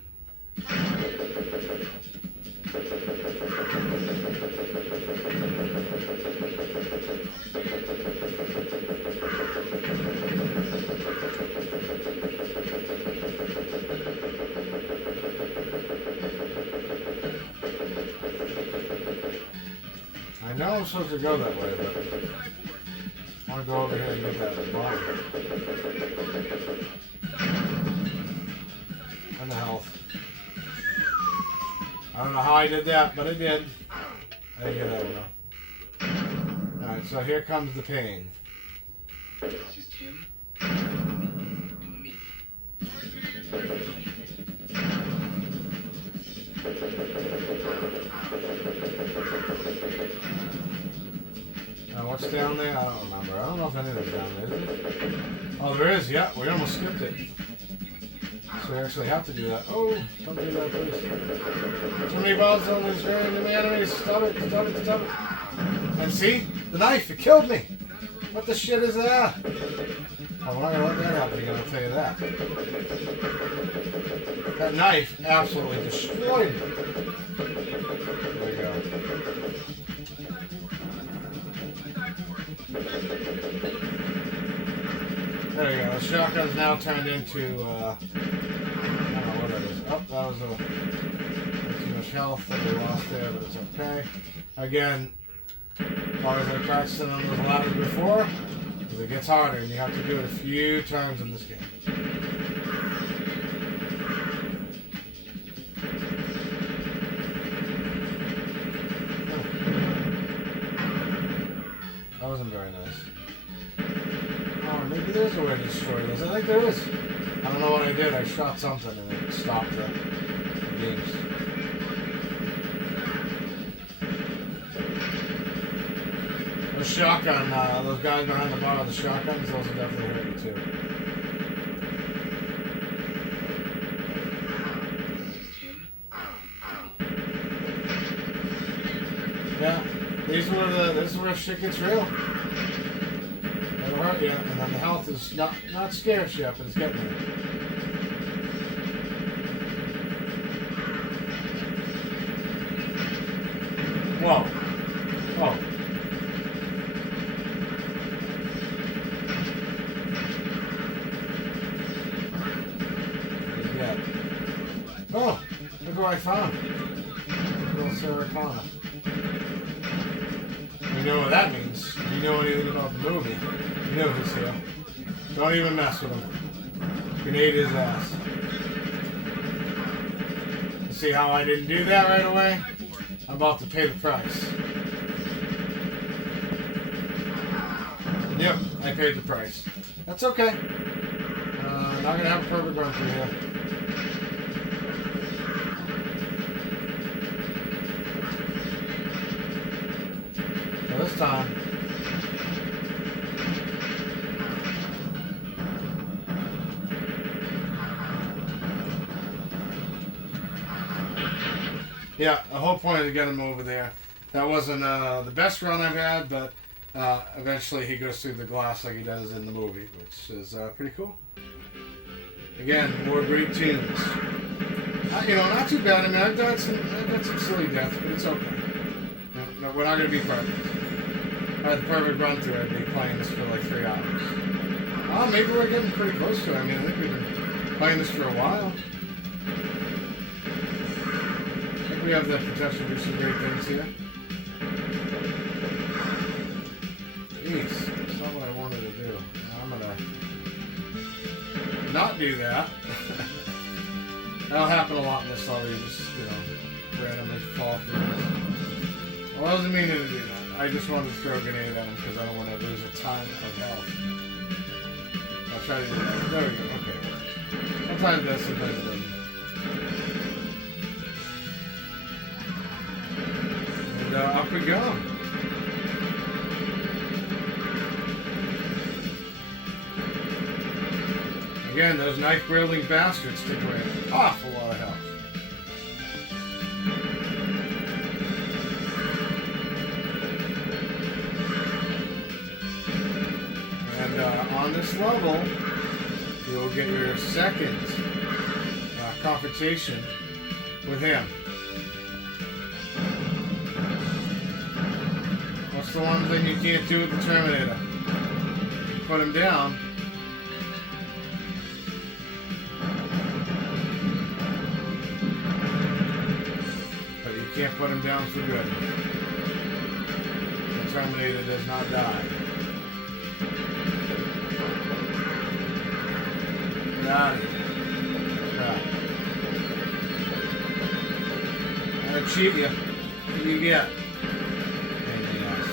I know I'm supposed to go that way, but I want to go over here and get that bottom. And the health. I don't know how I did that, but I did. I didn't get that one though. Alright, so here comes the pain. It's just him and me. Now what's down there? I don't remember. I don't know if anything's down there, is it? Oh, there is. Yeah, we almost skipped it. So we actually have to do that. Oh, don't do that, please. Too many balls on this very the enemies. Stop it, stop it, stop it. And see? The knife, it killed me. What the shit is that? I'm not gonna let that happen again, I'll tell you that. That knife absolutely destroyed me. There we go. There you go. The shotgun's now turned into, I don't know what it is. Oh, that was too much health that we lost there, but it's okay. Again, as long as I practiced on those ladders before, because it gets harder and you have to do it a few times in this game. wasn't very nice. Oh, maybe there's a way to destroy this. I think there is. I don't know what I did. I shot something and it stopped the games. The shotgun, those guys behind the bar with the shotguns, those will definitely hurt you too. Yeah, this is where shit gets real. It'll hurt you, and then the health is not scarce yet, but it's getting there. Whoa. Whoa. Yeah. Oh, look what I found. Little Saracana. You know what that means. If you know anything about the movie, you know who's here. Don't even mess with him. Grenade his ass. You see how I didn't do that right away? I'm about to pay the price. Yep, I paid the price. That's okay. Not gonna have a perfect run through here. So this time, yeah, the whole point is to get him over there. That wasn't the best run I've had, but eventually he goes through the glass like he does in the movie, which is pretty cool. Again, more great tunes. You know, not too bad. I mean, I've got some silly deaths, but it's okay. No, we're not going to be perfect. If I had the perfect run through, I'd be playing this for like 3 hours. Oh, maybe we're getting pretty close to it. I mean, I think we've been playing this for a while. I think we have the potential to do some great things here. Jeez, that's not what I wanted to do. Now I'm going to not do that. That'll happen a lot in this level. You just, randomly fall through this. I wasn't meaning to do that. I just wanted to throw a grenade at him because I don't want to lose a ton of health. I'll try to do that. There we go. Okay. Sometimes it does, sometimes it doesn't. And up we go. Again, those knife-wielding bastards take away an awful lot of health. And on this level, you'll get your second confrontation with him. What's the one thing you can't do with the Terminator? Put him down. Can't put him down for good. The Terminator does not die. Got it. Right. I'll cheat you. What do you get? Anything else?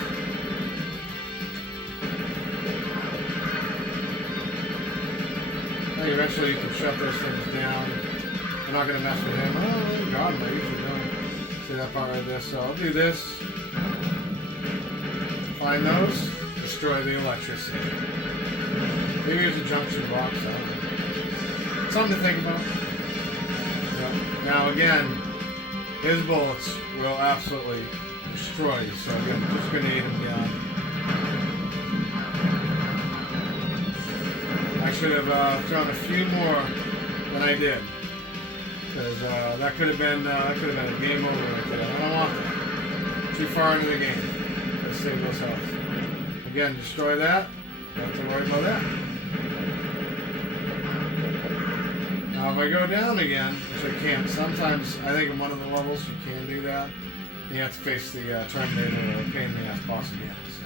Hey, eventually you can shut those things down. I'm not going to mess with him. Oh, God, I usually don't. See that part right there, so I'll do this. Find those, destroy the electricity. Maybe it's a junction box, I don't know. Something to think about. Yep. Now again, his bullets will absolutely destroy you, so again, just grenade him down. I should have thrown a few more than I did. Because that could have been a game over right there. I don't want that. Too far into the game. Let's save those health. Again, destroy that. Don't have to worry about that. Now if I go down again, which I can't, sometimes I think in one of the levels you can do that. You have to face the Terminator or a pain in the ass boss again. So,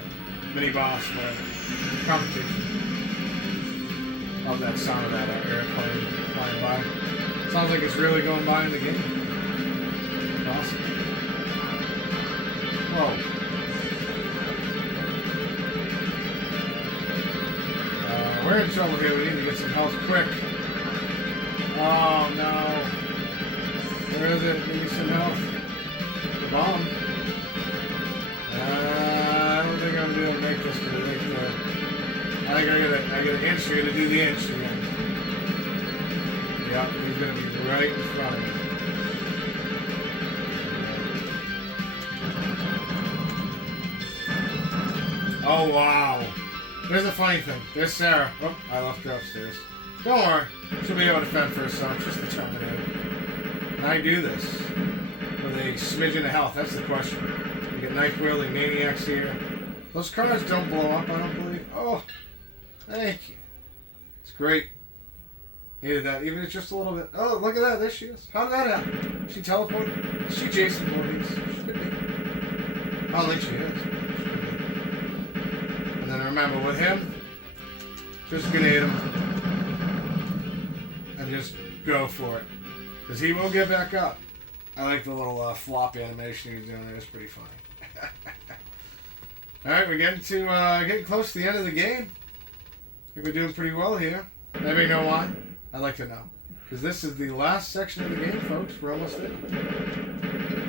mini boss, whatever. Competition. Love that sound of that airplane flying by. Sounds like it's really going by in the game. Awesome. Whoa. we're in trouble here. We need to get some health quick. Oh no. Where is it? Give me some health. The bomb. I don't think I'm gonna be able to make this to the lake there. I think I got an inch. You're gonna do the inch again. Yeah, he's gonna be right in front of me. Oh wow. There's a funny thing. There's Sarah. Oh, I left her upstairs. Don't worry. She'll be able to fend for herself. Just the Terminator. Can I do this with a smidgen of health? That's the question. You get knife-wielding maniacs here. Those cars don't blow up, I don't believe. Oh, thank you. It's great. Needed that, even if it's just a little bit. Oh, look at that. There she is. How did that happen? She teleported? Is she Jason Voorhees? She could be. I don't think she is. And then remember, with him, just grenade him. And just go for it. Because he will get back up. I like the little flop animation he's doing there. It's pretty funny. Alright, we're getting close to the end of the game. I think we're doing pretty well here. Anybody know why? I'd like to know. Because this is the last section of the game, folks. We're almost there.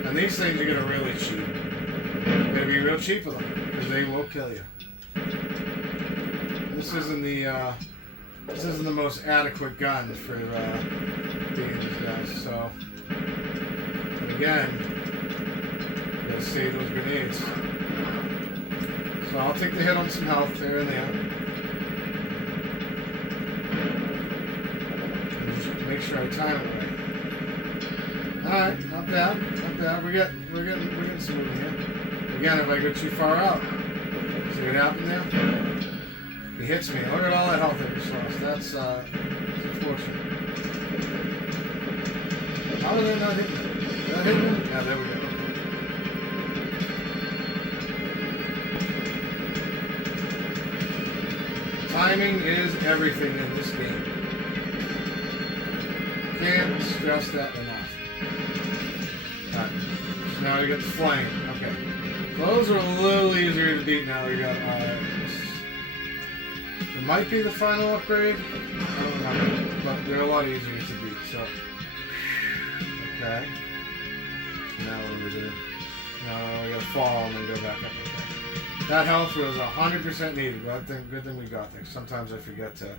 And these things are going to really cheat. You're going to be real cheap with them. Because they will kill you. This isn't the most adequate gun for beating these guys. So, again, you got to save those grenades. So I'll take the hit on some health there and there. And just make sure I time it right. Alright, not bad, not bad. We're getting some movement here. Again, if I go too far out, see what happened there? He hits me. Look at all that health I just lost. That's unfortunate. How did that not hit me? Did that hit me? Yeah, there we go. Timing is everything in this game. Can't stress that enough. Alright. So now we got the flame. Okay. Those are a little easier to beat now. We got it might be the final upgrade. I don't remember. But they're a lot easier to beat, so. Okay. So now what do we do? No, we gotta fall and then go back up. Okay. That health was 100% needed. Good thing we got there. Sometimes I forget to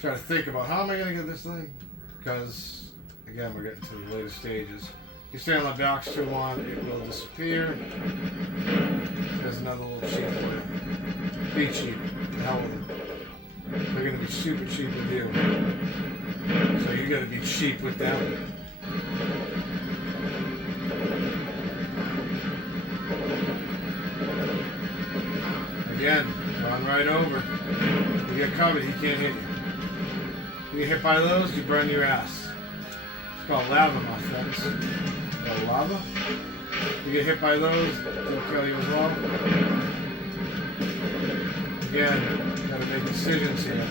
try to think about how am I going to get this thing? Because, again, we're getting to the later stages. You stay on the box too long, it will disappear. There's another little cheap way. Be cheap. The hell with them. They're going to be super cheap with you. So you got to be cheap with them. Again, run right over. You get covered, he can't hit you. You get hit by those, you burn your ass. It's called lava, my friends. Lava? You get hit by those, they'll kill you as well. Again, gotta make decisions here.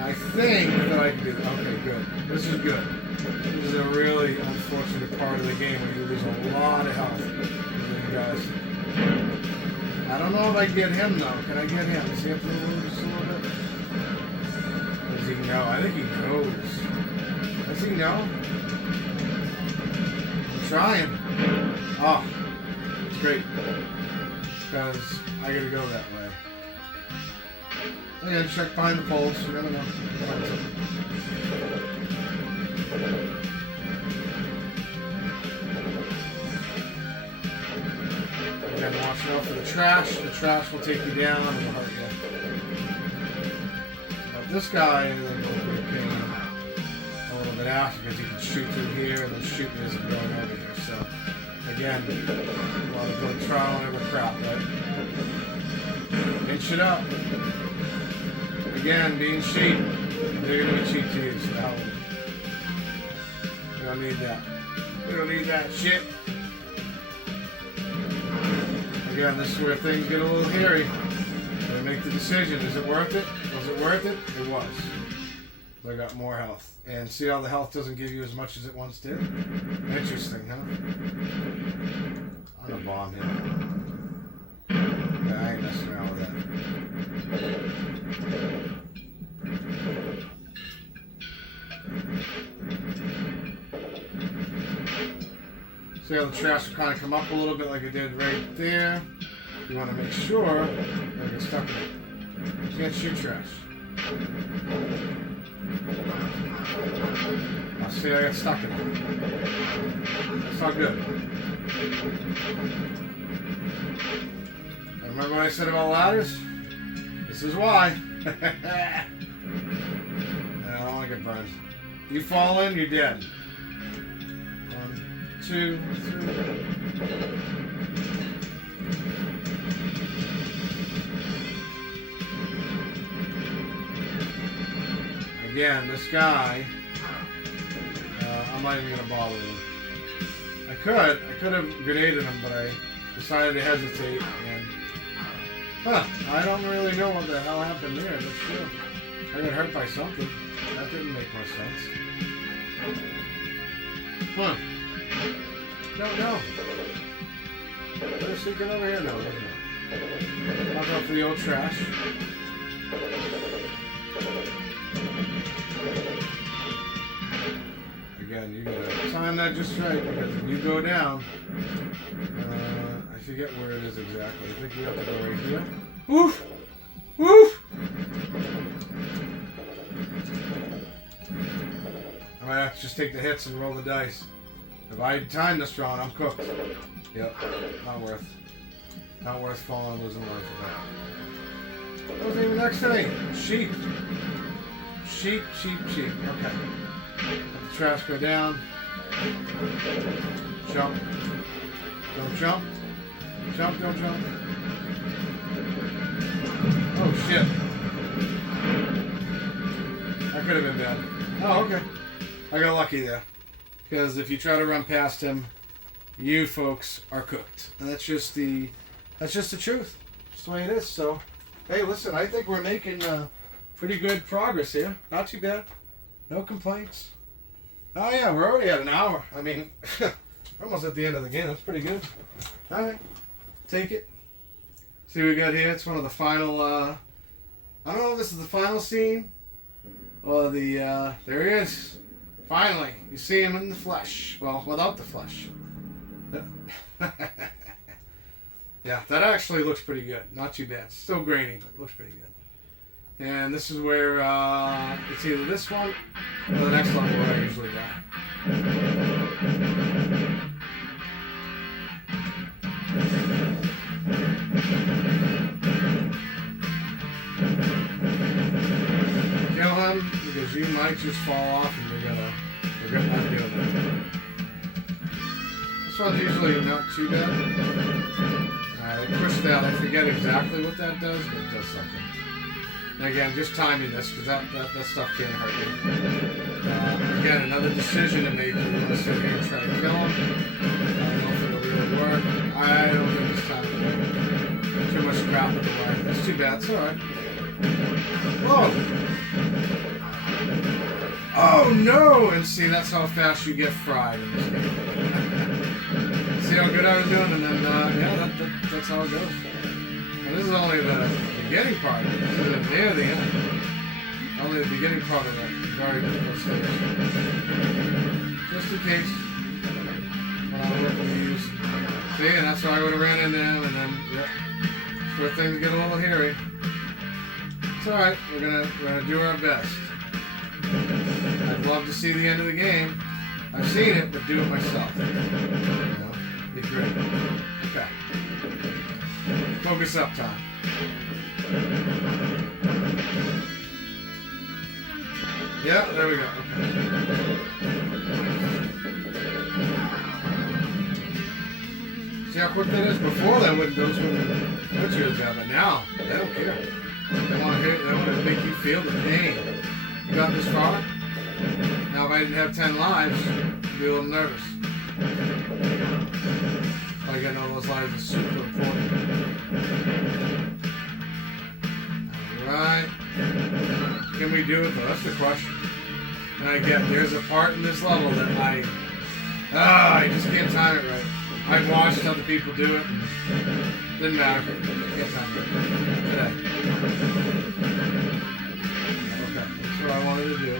I think that I can do that. Okay, good. This is good. This is a really unfortunate part of the game where you lose a lot of health. Guys. I don't know if I can get him though. Can I get him? Does he have to move just a little bit? Does he know? I think he knows. Does he know? I'm trying. Oh, it's great. Because I gotta go that way. I gotta check behind the poles. You never know. Again, watch out for the trash. The trash will take you down and will hurt you. But this guy is going to be a pain a little bit after because you can shoot through here and then shooting isn't going over here. So, again, a lot of good trial and error crap, right? Inch it up. Again, being cheap. They're going to be cheap to use. So we don't need that. We don't need that shit. Again, this is where things get a little hairy. Gotta make the decision. Is it worth it? Was it worth it? It was. So I got more health. And see how the health doesn't give you as much as it once did? Interesting, huh? I'm gonna bomb him. Yeah, I ain't messing around with that. See how the trash will kind of come up a little bit like it did right there. You want to make sure that it's stuck in it. You can't shoot trash. I'll see I got stuck in it. That's not good. And remember what I said about ladders? This is why. I don't want to get burned. You fall in, you're dead. 1, 2, 3. Again, this guy, I'm not even gonna bother him. I could have grenaded him, but I decided to hesitate, and I don't really know what the hell happened there, but sure. I got hurt by something. That didn't make much sense. No. Better sneaking over here? No, doesn't it? Knock off the old trash. Again, you gotta time that just right, because if you go down, I forget where it is exactly. I think you have to go right here. Woof! Woof! I might have to just take the hits and roll the dice. If I time this round, I'm cooked. Yep, not worth falling and losing life for that. What was even next to me? Sheep. Sheep. Okay. Let the trash go down. Jump. Don't jump. Jump, don't jump. Oh shit. That could have been bad. Oh, okay. I got lucky there. Because if you try to run past him, you folks are cooked. And that's just the truth. Just the way it is. So, hey, listen, I think we're making pretty good progress here. Not too bad. No complaints. Oh yeah, we're already at an hour. I mean, almost at the end of the game. That's pretty good. All right, take it. See what we got here. It's one of the final. I don't know if this is the final scene or the. There he is. Finally, you see him in the flesh. Well, without the flesh. Yeah, that actually looks pretty good. Not too bad. Still grainy, but looks pretty good. And this is where it's either this one or the next level where I usually die. Kill him because you might just fall off and we're gonna not kill him. This one's usually not too bad. I pushed that. I forget exactly what that does, but it does something. And again, just timing this, because that stuff can't hurt you. Again, another decision to make. You want to sit here and try to kill him. I don't know if it'll really work. I don't think this time it'll work. Too much crap in the way. That's too bad. It's alright. Whoa! Oh no! And see, that's how fast you get fried in this game. See how good I was doing, and then, yeah, that's how it goes. And this is only the beginning part. This isn't near the end. Only the beginning part of that very difficult stage. Just in case. When I look at these. See, and that's why I would have ran into him, and then, yep. That's where things get a little hairy. It's alright. We're gonna do our best. I'd love to see the end of the game. I've seen it, but do it myself. You know? Be great. Okay. Focus up time. Yeah, there we go. Okay. See how quick that is? Before that those wouldn't put you down, but now they don't care. They want to make you feel the pain. You got this far? Now if I didn't have 10 lives, I'd be a little nervous. By getting all those lives is super important. Alright. Can we do it though? That's the question. And again, there's a part in this level that I just can't time it right. I've watched other people do it. Didn't matter. Can't time it today. Okay, that's what I wanted to do.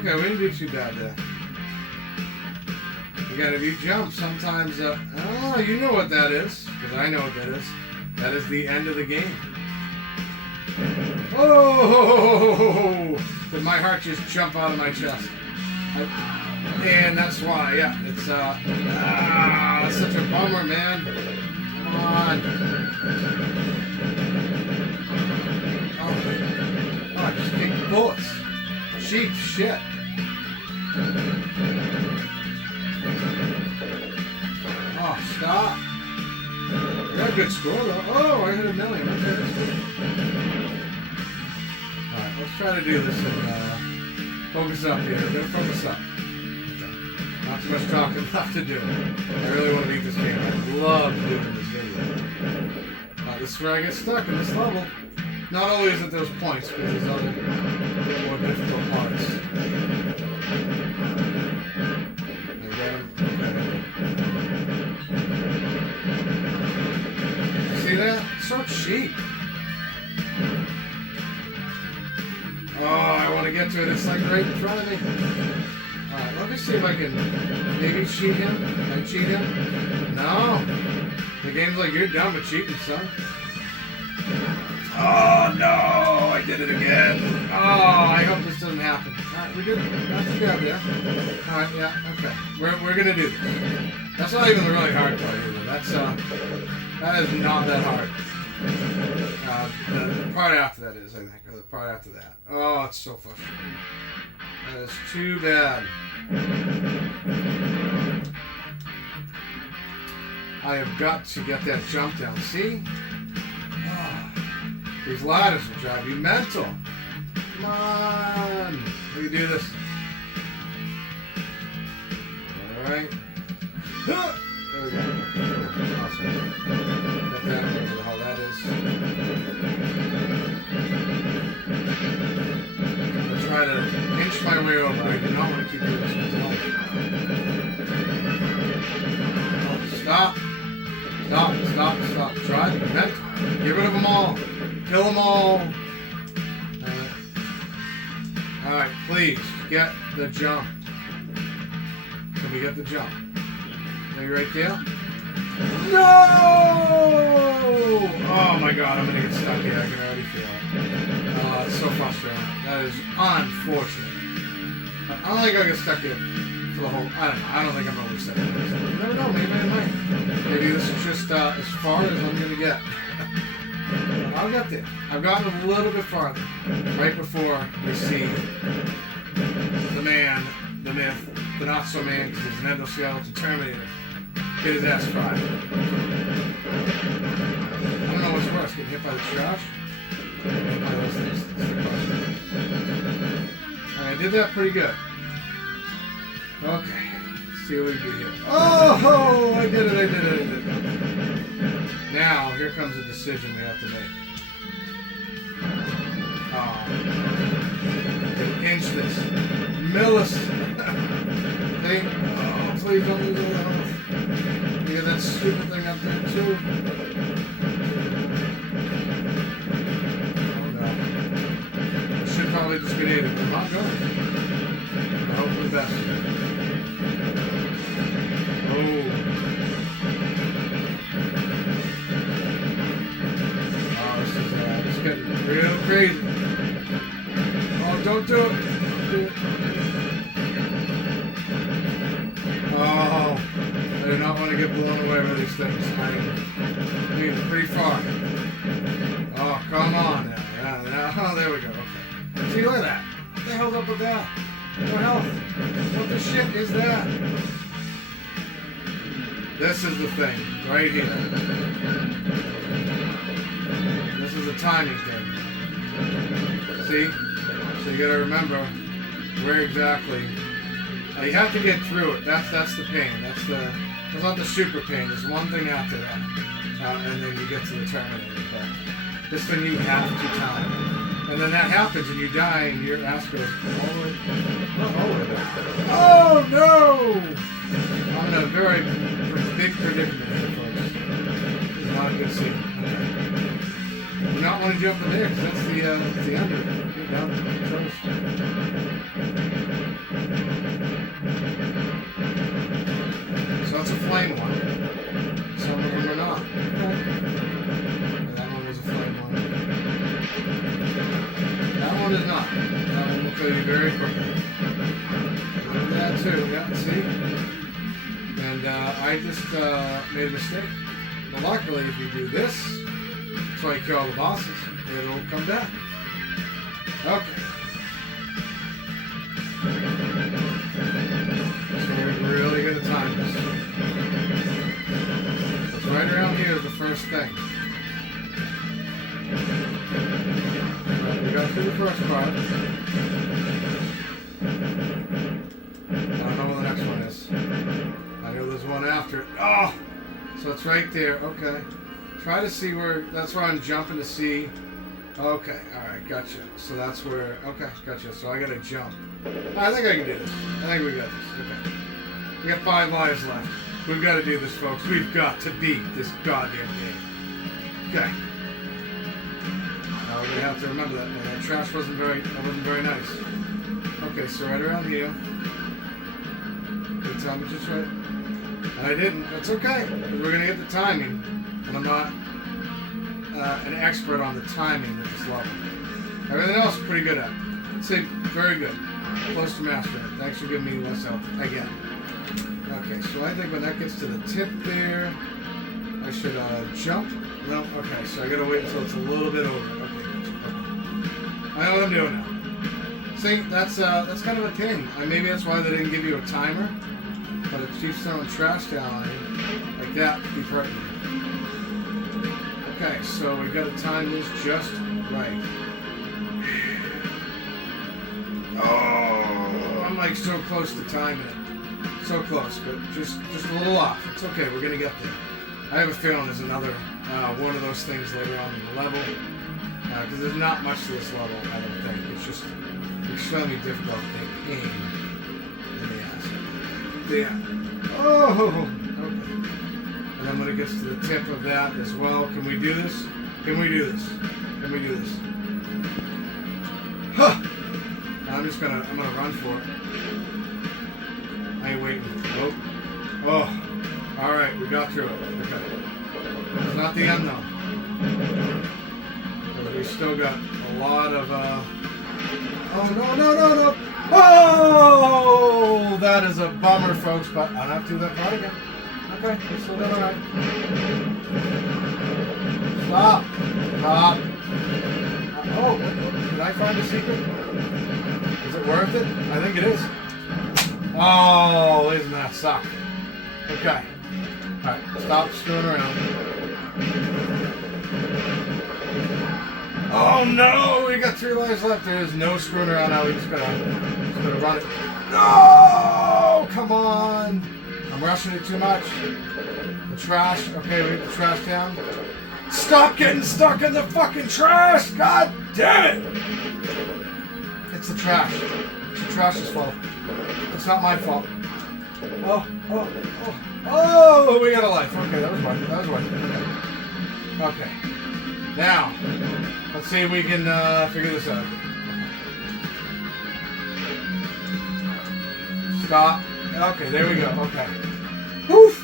Okay, we didn't do too bad there. Again, if you jump, sometimes... oh, you know what that is. Because I know what that is. That is the end of the game. Oh! Did my heart just jump out of my chest? And that's why, yeah. It's, it's such a bummer, man. Come on. Oh, I just kicked bullets. Cheap shit. Oh, stop. I got a good score, though. Oh, I hit 1 million. Okay, that's good. Alright, let's try to do this and focus up here. We're going to focus up. Not too much talking left to do. I really want to beat this game. I love doing this video. This is where I get stuck in this level. Not only is it those points, but there's other more difficult parts. I get him. See that? It's so cheap. Oh, I want to get to it. It's like right in front of me. Alright, let me see if I can maybe cheat him. Can I cheat him? No. The game's like, you're done with cheating, son. Oh no! I did it again. Oh, I hope this doesn't happen. Alright, we're good. Not too bad there. Alright, yeah, okay. We're gonna do this. That's not even the really hard part either. That is not that hard. The part after that is, I think. Or the part after that. Oh, it's so frustrating. That is too bad. I have got to get that jump down. See? These ladders will drive you mental. Come on. We can do this. Alright. There we go. Awesome. Got that. Whatever the hell that is. I'm going to try to inch my way over. I do not want to keep doing this with life. Stop. Stop. Drive you mental. Get rid of them all. Kill them all. Alright, please get the jump. Can we get the jump? Are you right there? No! Oh my god, I'm gonna get stuck here. I can already feel it. Oh, it's so frustrating. That is unfortunate. I don't think I'll get stuck here for the whole... I don't think I'm gonna set it. You never know, maybe I might. Maybe this is just as far as I'm gonna get. I'll get there. I've gotten a little bit farther. Right before we see the man, the myth, the not-so-man, because he's an endoskeleton Terminator, get his ass fried. I don't know what's worse, getting hit by the trash or getting hit by those things. That's the question. And I did that pretty good. Okay. Let's see what we do here. Oh! I did it. Now, here comes a decision we have to make. Inch this. Millisecond. Oh, please don't lose all the health. You get that stupid thing up there, too. Oh, no. I should probably just get aided. I'm not going. I hope for the best. Oh. Getting real crazy. Oh, don't do it. Oh, I do not want to get blown away by these things. I'm pretty far. Oh, come on now. Yeah, oh, there we go. Okay. See, look at that. What the hell's up with that? No health. What the shit is that? This is the thing. Right here. This is a timing thing. See? So you gotta remember where exactly. You have to get through it. That's the pain. That's not the super pain. There's one thing after that. And then you get to the Terminator. But this thing you have to time. And then that happens and you die and your ass goes all the way. Not all the way back. Oh no! I'm in a very big predicament here, folks. This is not a good scene. Do not want to jump in there because that's the under. Get down close. too. Yeah, see? And I just made a mistake. Well, luckily, if you do this, so you kill all the bosses, it'll come back. Okay. So we're really going to time this. It's right around here is the first thing. Right, we got through the first part. I don't know where the next one is. I know there's one after it. Oh! So it's right there. Okay. Try to see where... That's where I'm jumping to see... Okay. Alright. Gotcha. So that's where... Okay. Gotcha. So I gotta jump. I think I can do this. I think we got this. Okay. We got 5 lives left. We've got to do this, folks. We've got to beat this goddamn game. Okay. Now we're gonna have to remember that. That trash wasn't very nice. Okay, so right around here. Good time just right. And I didn't. That's okay. We're gonna get the timing, and I'm not an expert on the timing of this level. Everything else is pretty good at. I'd say very good. Close to mastering it. Thanks for giving me less help again. Okay, so I think when that gets to the tip there, I should jump. No, okay, so I gotta wait until it's a little bit over. Okay, I know what I'm doing now. See, that's kind of a thing. Maybe that's why they didn't give you a timer, but it keeps throwing trash down on you like that to keep hurting you. Okay, so we gotta time this just right. Oh, I'm like so close to timing it. So close, but just a little off. It's okay, we're gonna get there. I have a feeling there's another one of those things later on in the level, because there's not much to this level, I don't think. It's just extremely difficult pain in the ass. Yeah. Oh, okay. And then when it gets to the tip of that as well, can we do this? Can we do this? Can we do this? Huh! I'm gonna run for it. I ain't waiting. Oh. Oh. Alright, we got through it. Okay. It's not the end though. But we still got a lot of oh no. Oh, that is a bummer, folks, but I don't have to do that part again. Okay, we're still doing alright. Stop. Stop. Oh, did I find a secret? Is it worth it? I think it is. Oh, isn't that suck? Okay. Alright, stop screwing around. Oh no! We got 3 lives left. There's no screwing around now. We just gotta run it. No! Come on! I'm rushing it too much. The trash. Okay, we get the trash down. Stop getting stuck in the fucking trash! God damn it! It's the trash. It's the trash's fault. It's not my fault. Oh, we got a life. Okay, that was one. Okay. Now, let's see if we can figure this out. Stop. Okay, there we go. Okay. Woof!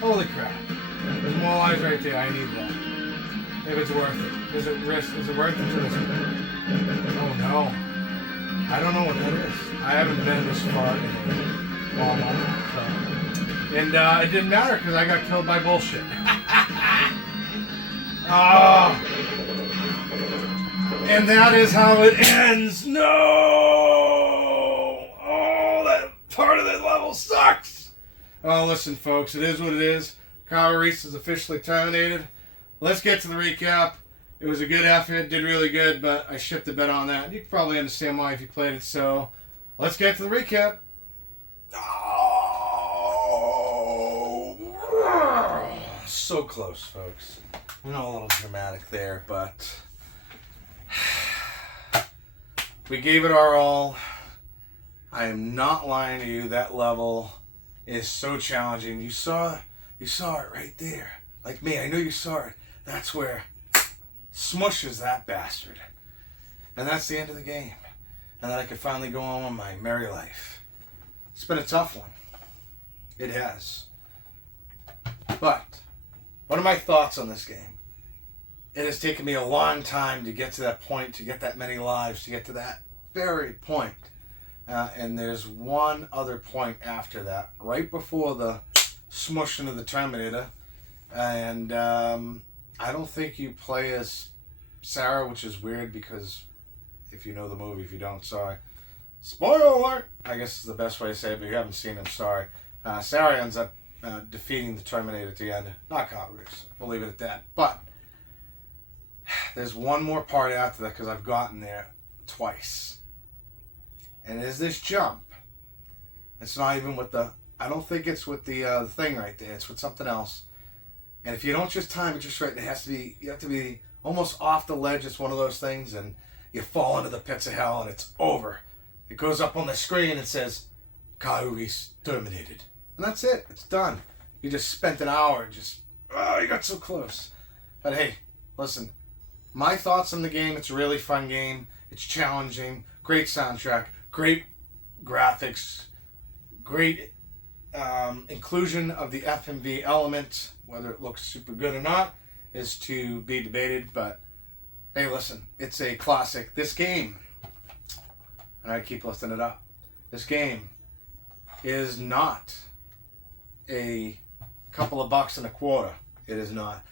Holy crap. There's more lives right there. I need that. If it's worth it. Is it worth it to this one? Oh no. I don't know what that is. I haven't been this far in a long time. So. And it didn't matter because I got killed by bullshit. Oh. And that is how it ends. No! Oh, that part of that level sucks. Oh, listen, folks. It is what it is. Kyle Reese is officially terminated. Let's get to the recap. It was a good effort, did really good, but I shipped a bet on that. You can probably understand why if you played it, so let's get to the recap. Oh, so close, folks. I know a little dramatic there, but we gave it our all. I am not lying to you. That level is so challenging. You saw it right there. Like me, I know you saw it. That's where smushes that bastard. And that's the end of the game. And then I could finally go on with my merry life. It's been a tough one. It has. But what are my thoughts on this game? It has taken me a long time to get to that point, to get that many lives, to get to that very point. And there's one other point after that, right before the smush into the Terminator. And I don't think you play as Sarah, which is weird because if you know the movie, if you don't, sorry. Spoiler alert! I guess is the best way to say it, but if you haven't seen it, sorry. Sarah ends up defeating the Terminator at the end. Not Congress. We'll leave it at that. But there's one more part after that because I've gotten there twice. And there's this jump. It's not even with the... I don't think it's with the thing right there. It's with something else. And if you don't just time it just right, it has to be... You have to be almost off the ledge. It's one of those things. And you fall into the pits of hell and it's over. It goes up on the screen and says, Kaiuri's terminated. And that's it. It's done. You just spent an hour just... Oh, you got so close. But hey, listen. My thoughts on the game, it's a really fun game. It's challenging. Great soundtrack. Great graphics. Great inclusion of the FMV element. Whether it looks super good or not is to be debated. But hey, listen. It's a classic. This game, and I keep lifting it up, this game is not a couple of bucks and a quarter. It is not.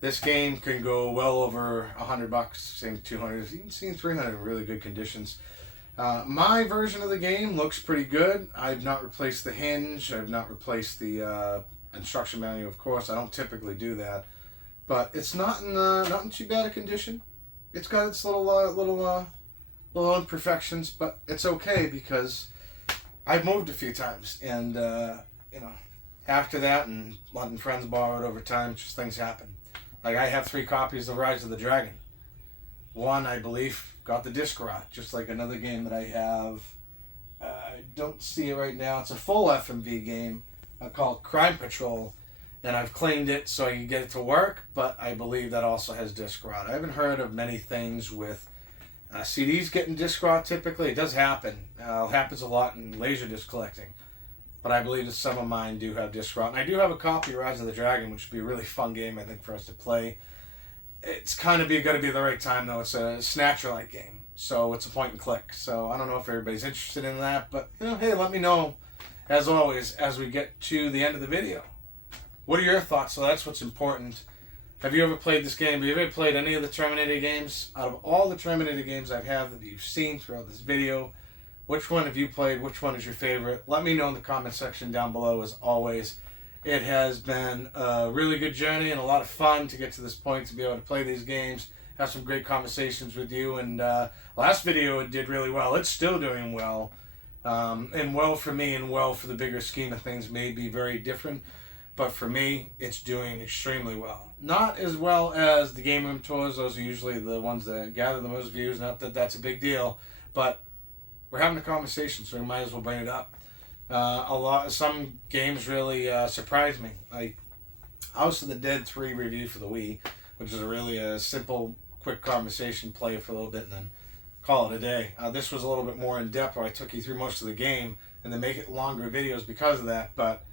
This game can go well over $100, same 200, even seen 300 in really good conditions. My version of the game looks pretty good. I've not replaced the hinge. I've not replaced the instruction manual, of course. I don't typically do that, but it's not in too bad a condition. It's got its little imperfections, but it's okay because I've moved a few times, and after that, and letting friends borrow it over time, just things happen. Like, I have 3 copies of Rise of the Dragon. One, I believe, got the disc rot, just like another game that I have. I don't see it right now. It's a full FMV game called Crime Patrol, and I've claimed it so I can get it to work, but I believe that also has disc rot. I haven't heard of many things with CDs getting disc rot typically. It does happen. It happens a lot in Laserdisc collecting. But I believe that some of mine do have disc rot. And I do have a copy of Rise of the Dragon, which would be a really fun game, I think, for us to play. It's kind of got to be the right time, though. It's a Snatcher-like game. So it's a point and click. So I don't know if everybody's interested in that. But, hey, let me know, as always, as we get to the end of the video. What are your thoughts? So that's what's important. Have you ever played this game? Have you ever played any of the Terminator games? Out of all the Terminator games I have that you've seen throughout this video, which one have you played? Which one is your favorite? Let me know in the comment section down below, as always. It has been a really good journey and a lot of fun to get to this point, to be able to play these games, have some great conversations with you. And last video, it did really well. It's still doing well. And well for me and well for the bigger scheme of things may be very different. But for me, it's doing extremely well. Not as well as the Game Room Tours. Those are usually the ones that gather the most views. Not that that's a big deal. But we're having a conversation, so we might as well bring it up. Some games really surprised me. Like House of the Dead 3 review for the Wii, which is a really simple, quick conversation, play it for a little bit, and then call it a day. This was a little bit more in depth, where I took you through most of the game, and then make it longer videos because of that. But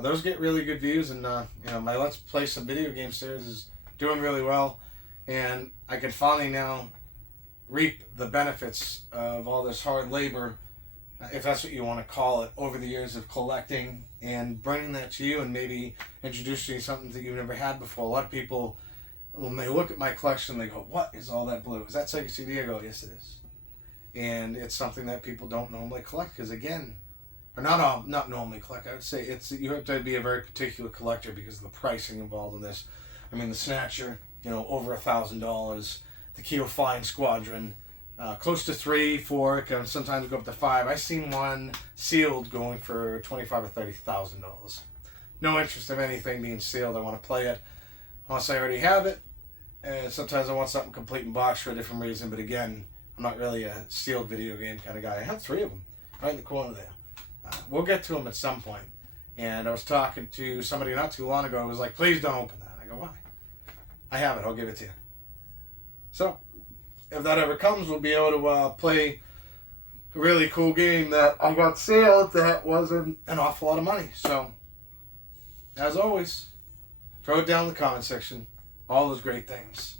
those get really good views, and my Let's Play Some Video Game series is doing really well, and I can finally now reap the benefits of all this hard labor, if that's what you want to call it, over the years of collecting and bringing that to you, and maybe introducing you to something that you've never had before. A lot of people, when they look at my collection, they go, "What is all that blue? Is that Sega CD?" I go, "Yes, it is." And it's something that people don't normally collect, because again, or not normally collect. I would say you have to be a very particular collector because of the pricing involved in this. I mean, the Snatcher, over $1,000. The Keo Flying Squadron, close to 3, 4, can sometimes go up to 5. I seen one sealed going for $25,000 or $30,000. No interest in anything being sealed. I want to play it unless I already have it. And sometimes I want something complete in box for a different reason. But again, I'm not really a sealed video game kind of guy. I have 3 of them right in the corner there. We'll get to them at some point. And I was talking to somebody not too long ago who was like, "Please don't open that." I go, "Why?" "I have it. I'll give it to you." So, if that ever comes, we'll be able to play a really cool game that I got sealed that wasn't an awful lot of money. So, as always, throw it down in the comment section. All those great things.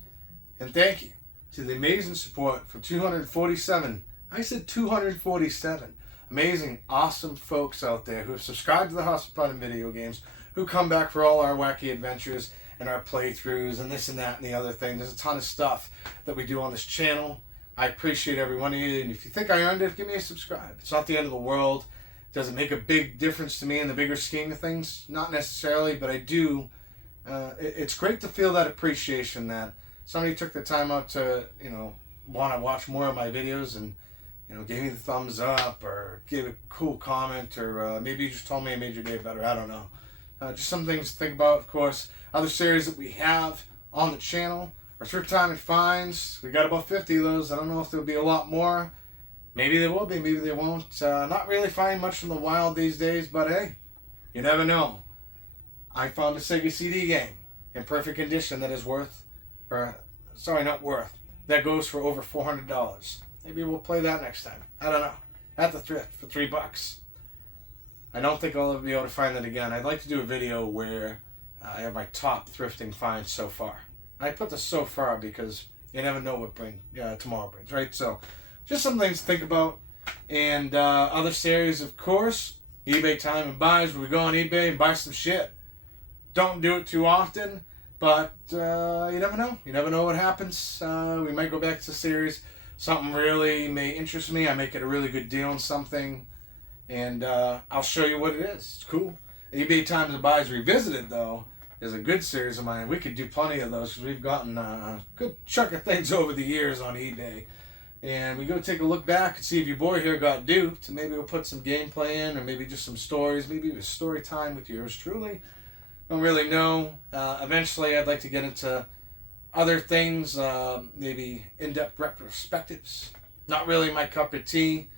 And thank you to the amazing support from 247. I said 247 amazing, awesome folks out there who have subscribed to the House of Fun and Video Games, who come back for all our wacky adventures and our playthroughs and this and that and the other thing. There's a ton of stuff that we do on this channel. I appreciate every one of you, and if you think I earned it, give me a subscribe. It's not the end of the world. It doesn't make a big difference to me in the bigger scheme of things. Not necessarily, but I do. It's great to feel that appreciation that somebody took the time out to, want to watch more of my videos and, gave me the thumbs up or gave a cool comment or maybe you just told me I made your day better. I don't know. Just some things to think about, of course. Other series that we have on the channel are Thrift Time and Finds. We got about 50 of those. I don't know if there'll be a lot more. Maybe there will be, maybe they won't. Not really find much in the wild these days, but hey, you never know. I found a Sega CD game in perfect condition that is that goes for over $400. Maybe we'll play that next time. I don't know. At the thrift for $3. I don't think I'll ever be able to find that again. I'd like to do a video where I have my top thrifting finds so far. I put the so far because you never know what tomorrow brings, right? So just some things to think about. And other series, of course, eBay Time and Buys, where we go on eBay and buy some shit. Don't do it too often, but you never know. You never know what happens. We might go back to the series. Something really may interest me. I make it a really good deal on something, and I'll show you what it is. It's cool. eBay Times and Buys Revisited, though, is a good series of mine. We could do plenty of those because we've gotten a good chunk of things over the years on eBay. And we go take a look back and see if your boy here got duped. Maybe we'll put some gameplay in, or maybe just some stories. Maybe it was story time with yours truly. Don't really know. Eventually, I'd like to get into other things, maybe in-depth retrospectives. Not really my cup of tea.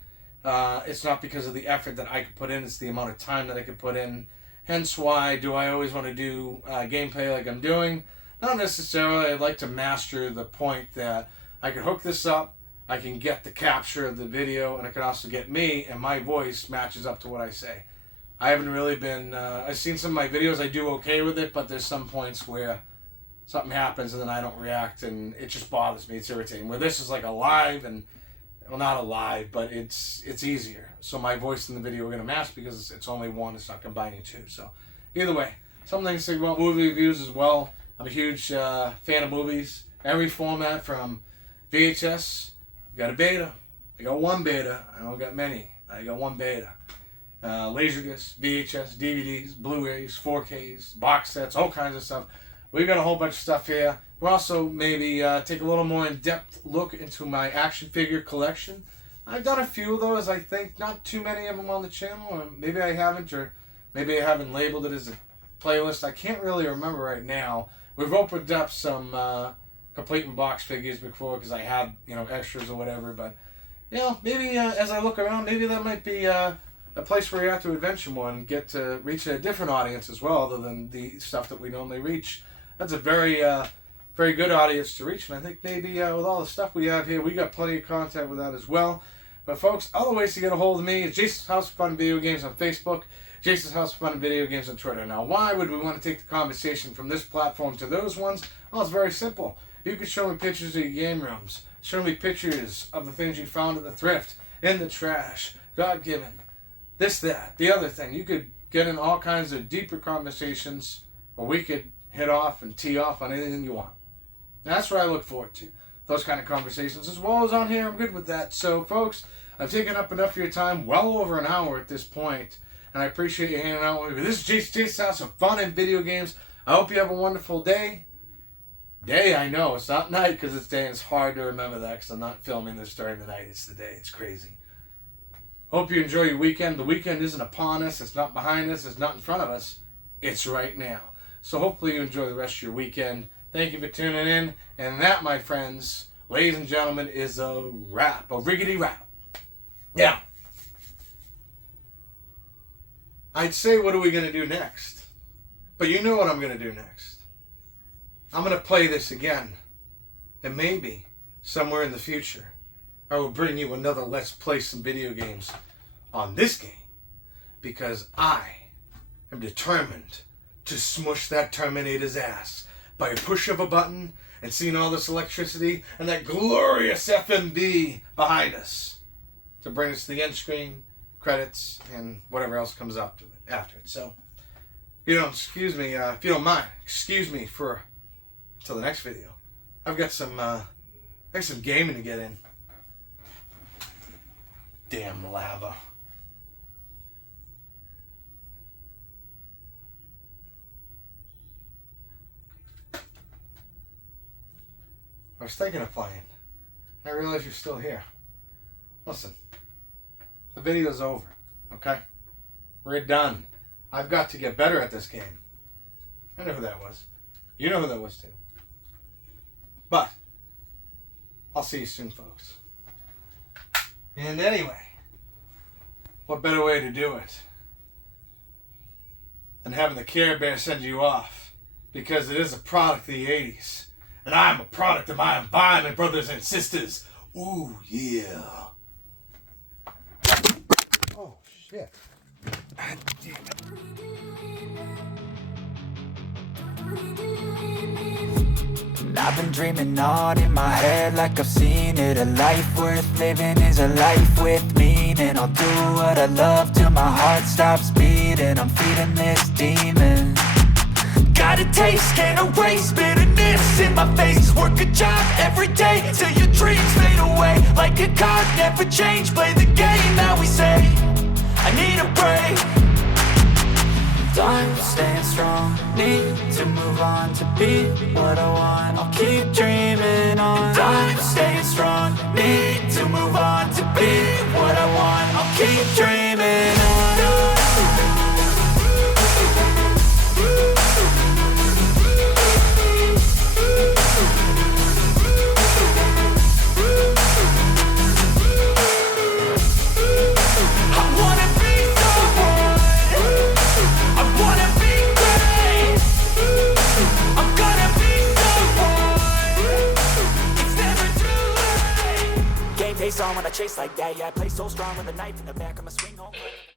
It's not because of the effort that I could put in. It's the amount of time that I could put in. Hence why do I always want to do gameplay like I'm doing? Not necessarily. I'd like to master the point that I can hook this up, I can get the capture of the video, and I can also get me, and my voice matches up to what I say. I haven't really been, I've seen some of my videos, I do okay with it, but there's some points where something happens and then I don't react, and it just bothers me. It's irritating. Where this is like a live, and, well, not a live, but it's easier. So my voice in the video we're going to match because it's only one, it's not combining two. So either way, something to think about movie reviews as well. I'm a huge fan of movies. Every format from VHS, I got a beta. I got one beta. I don't got many. I got one beta. Laserdisc, VHS, DVDs, Blu-rays, 4Ks, box sets, all kinds of stuff. We've got a whole bunch of stuff here. We'll also maybe take a little more in-depth look into my action figure collection. I've done a few of those, I think. Not too many of them on the channel. Or maybe I haven't, or maybe I haven't labeled it as a playlist. I can't really remember right now. We've opened up some complete in box figures before because I had, extras or whatever. But, maybe as I look around, maybe that might be a place where you have to adventure more and get to reach a different audience as well, other than the stuff that we normally reach. That's a very, very good audience to reach, and I think maybe with all the stuff we have here, we got plenty of content with that as well. But folks, other ways to get a hold of me is Jason's House of Fun and Video Games on Facebook, Jason's House of Fun and Video Games on Twitter. Now, why would we want to take the conversation from this platform to those ones? Well, it's very simple. You can show me pictures of your game rooms, show me pictures of the things you found at the thrift, in the trash, God-given, this, that, the other thing. You could get in all kinds of deeper conversations, or we could hit off and tee off on anything you want. And that's what I look forward to, those kind of conversations. As well as on here, I'm good with that. So, folks, I've taken up enough of your time, well over an hour at this point, and I appreciate you hanging out with me. This is Jason's House of Fun and Video Games. I hope you have a wonderful day. Day, I know. It's not night because it's day, and it's hard to remember that because I'm not filming this during the night. It's the day. It's crazy. Hope you enjoy your weekend. The weekend isn't upon us. It's not behind us. It's not in front of us. It's right now. So hopefully you enjoy the rest of your weekend. Thank you for tuning in. And that, my friends, ladies and gentlemen, is a wrap. A riggedy wrap. Now, I'd say, what are we going to do next? But you know what I'm going to do next. I'm going to play this again. And maybe, somewhere in the future, I will bring you another Let's Play Some Video Games on this game. Because I am determined to smush that Terminator's ass by a push of a button and seeing all this electricity and that glorious FMV behind us to bring us to the end screen, credits, and whatever else comes up to it after it. So, if you don't mind, excuse me for until the next video. I've got some gaming to get in. Damn lava. I was thinking of playing. I realize you're still here. Listen, the video's over, okay? We're done. I've got to get better at this game. I know who that was. You know who that was too. But, I'll see you soon, folks. And anyway, what better way to do it than having the Care Bear send you off? Because it is a product of the 80s. And I'm a product of my environment, brothers and sisters. Ooh, yeah. Oh, shit. God damn it. I've been dreaming on in my head like I've seen it. A life worth living is a life with meaning. I'll do what I love till my heart stops beating. I'm feeding this demon. Got a taste, can't erase bitterness in my face. Work a job every day till your dreams fade away. Like a card, never change, play the game that we say. I need a break. I'm staying strong, need to move on to be what I want. I'll keep dreaming on. I'm staying strong, need to move on to be what I want. I'll keep dreaming on. Face on when I chase like that. Yeah, I play so strong with a knife in the back of my swing home.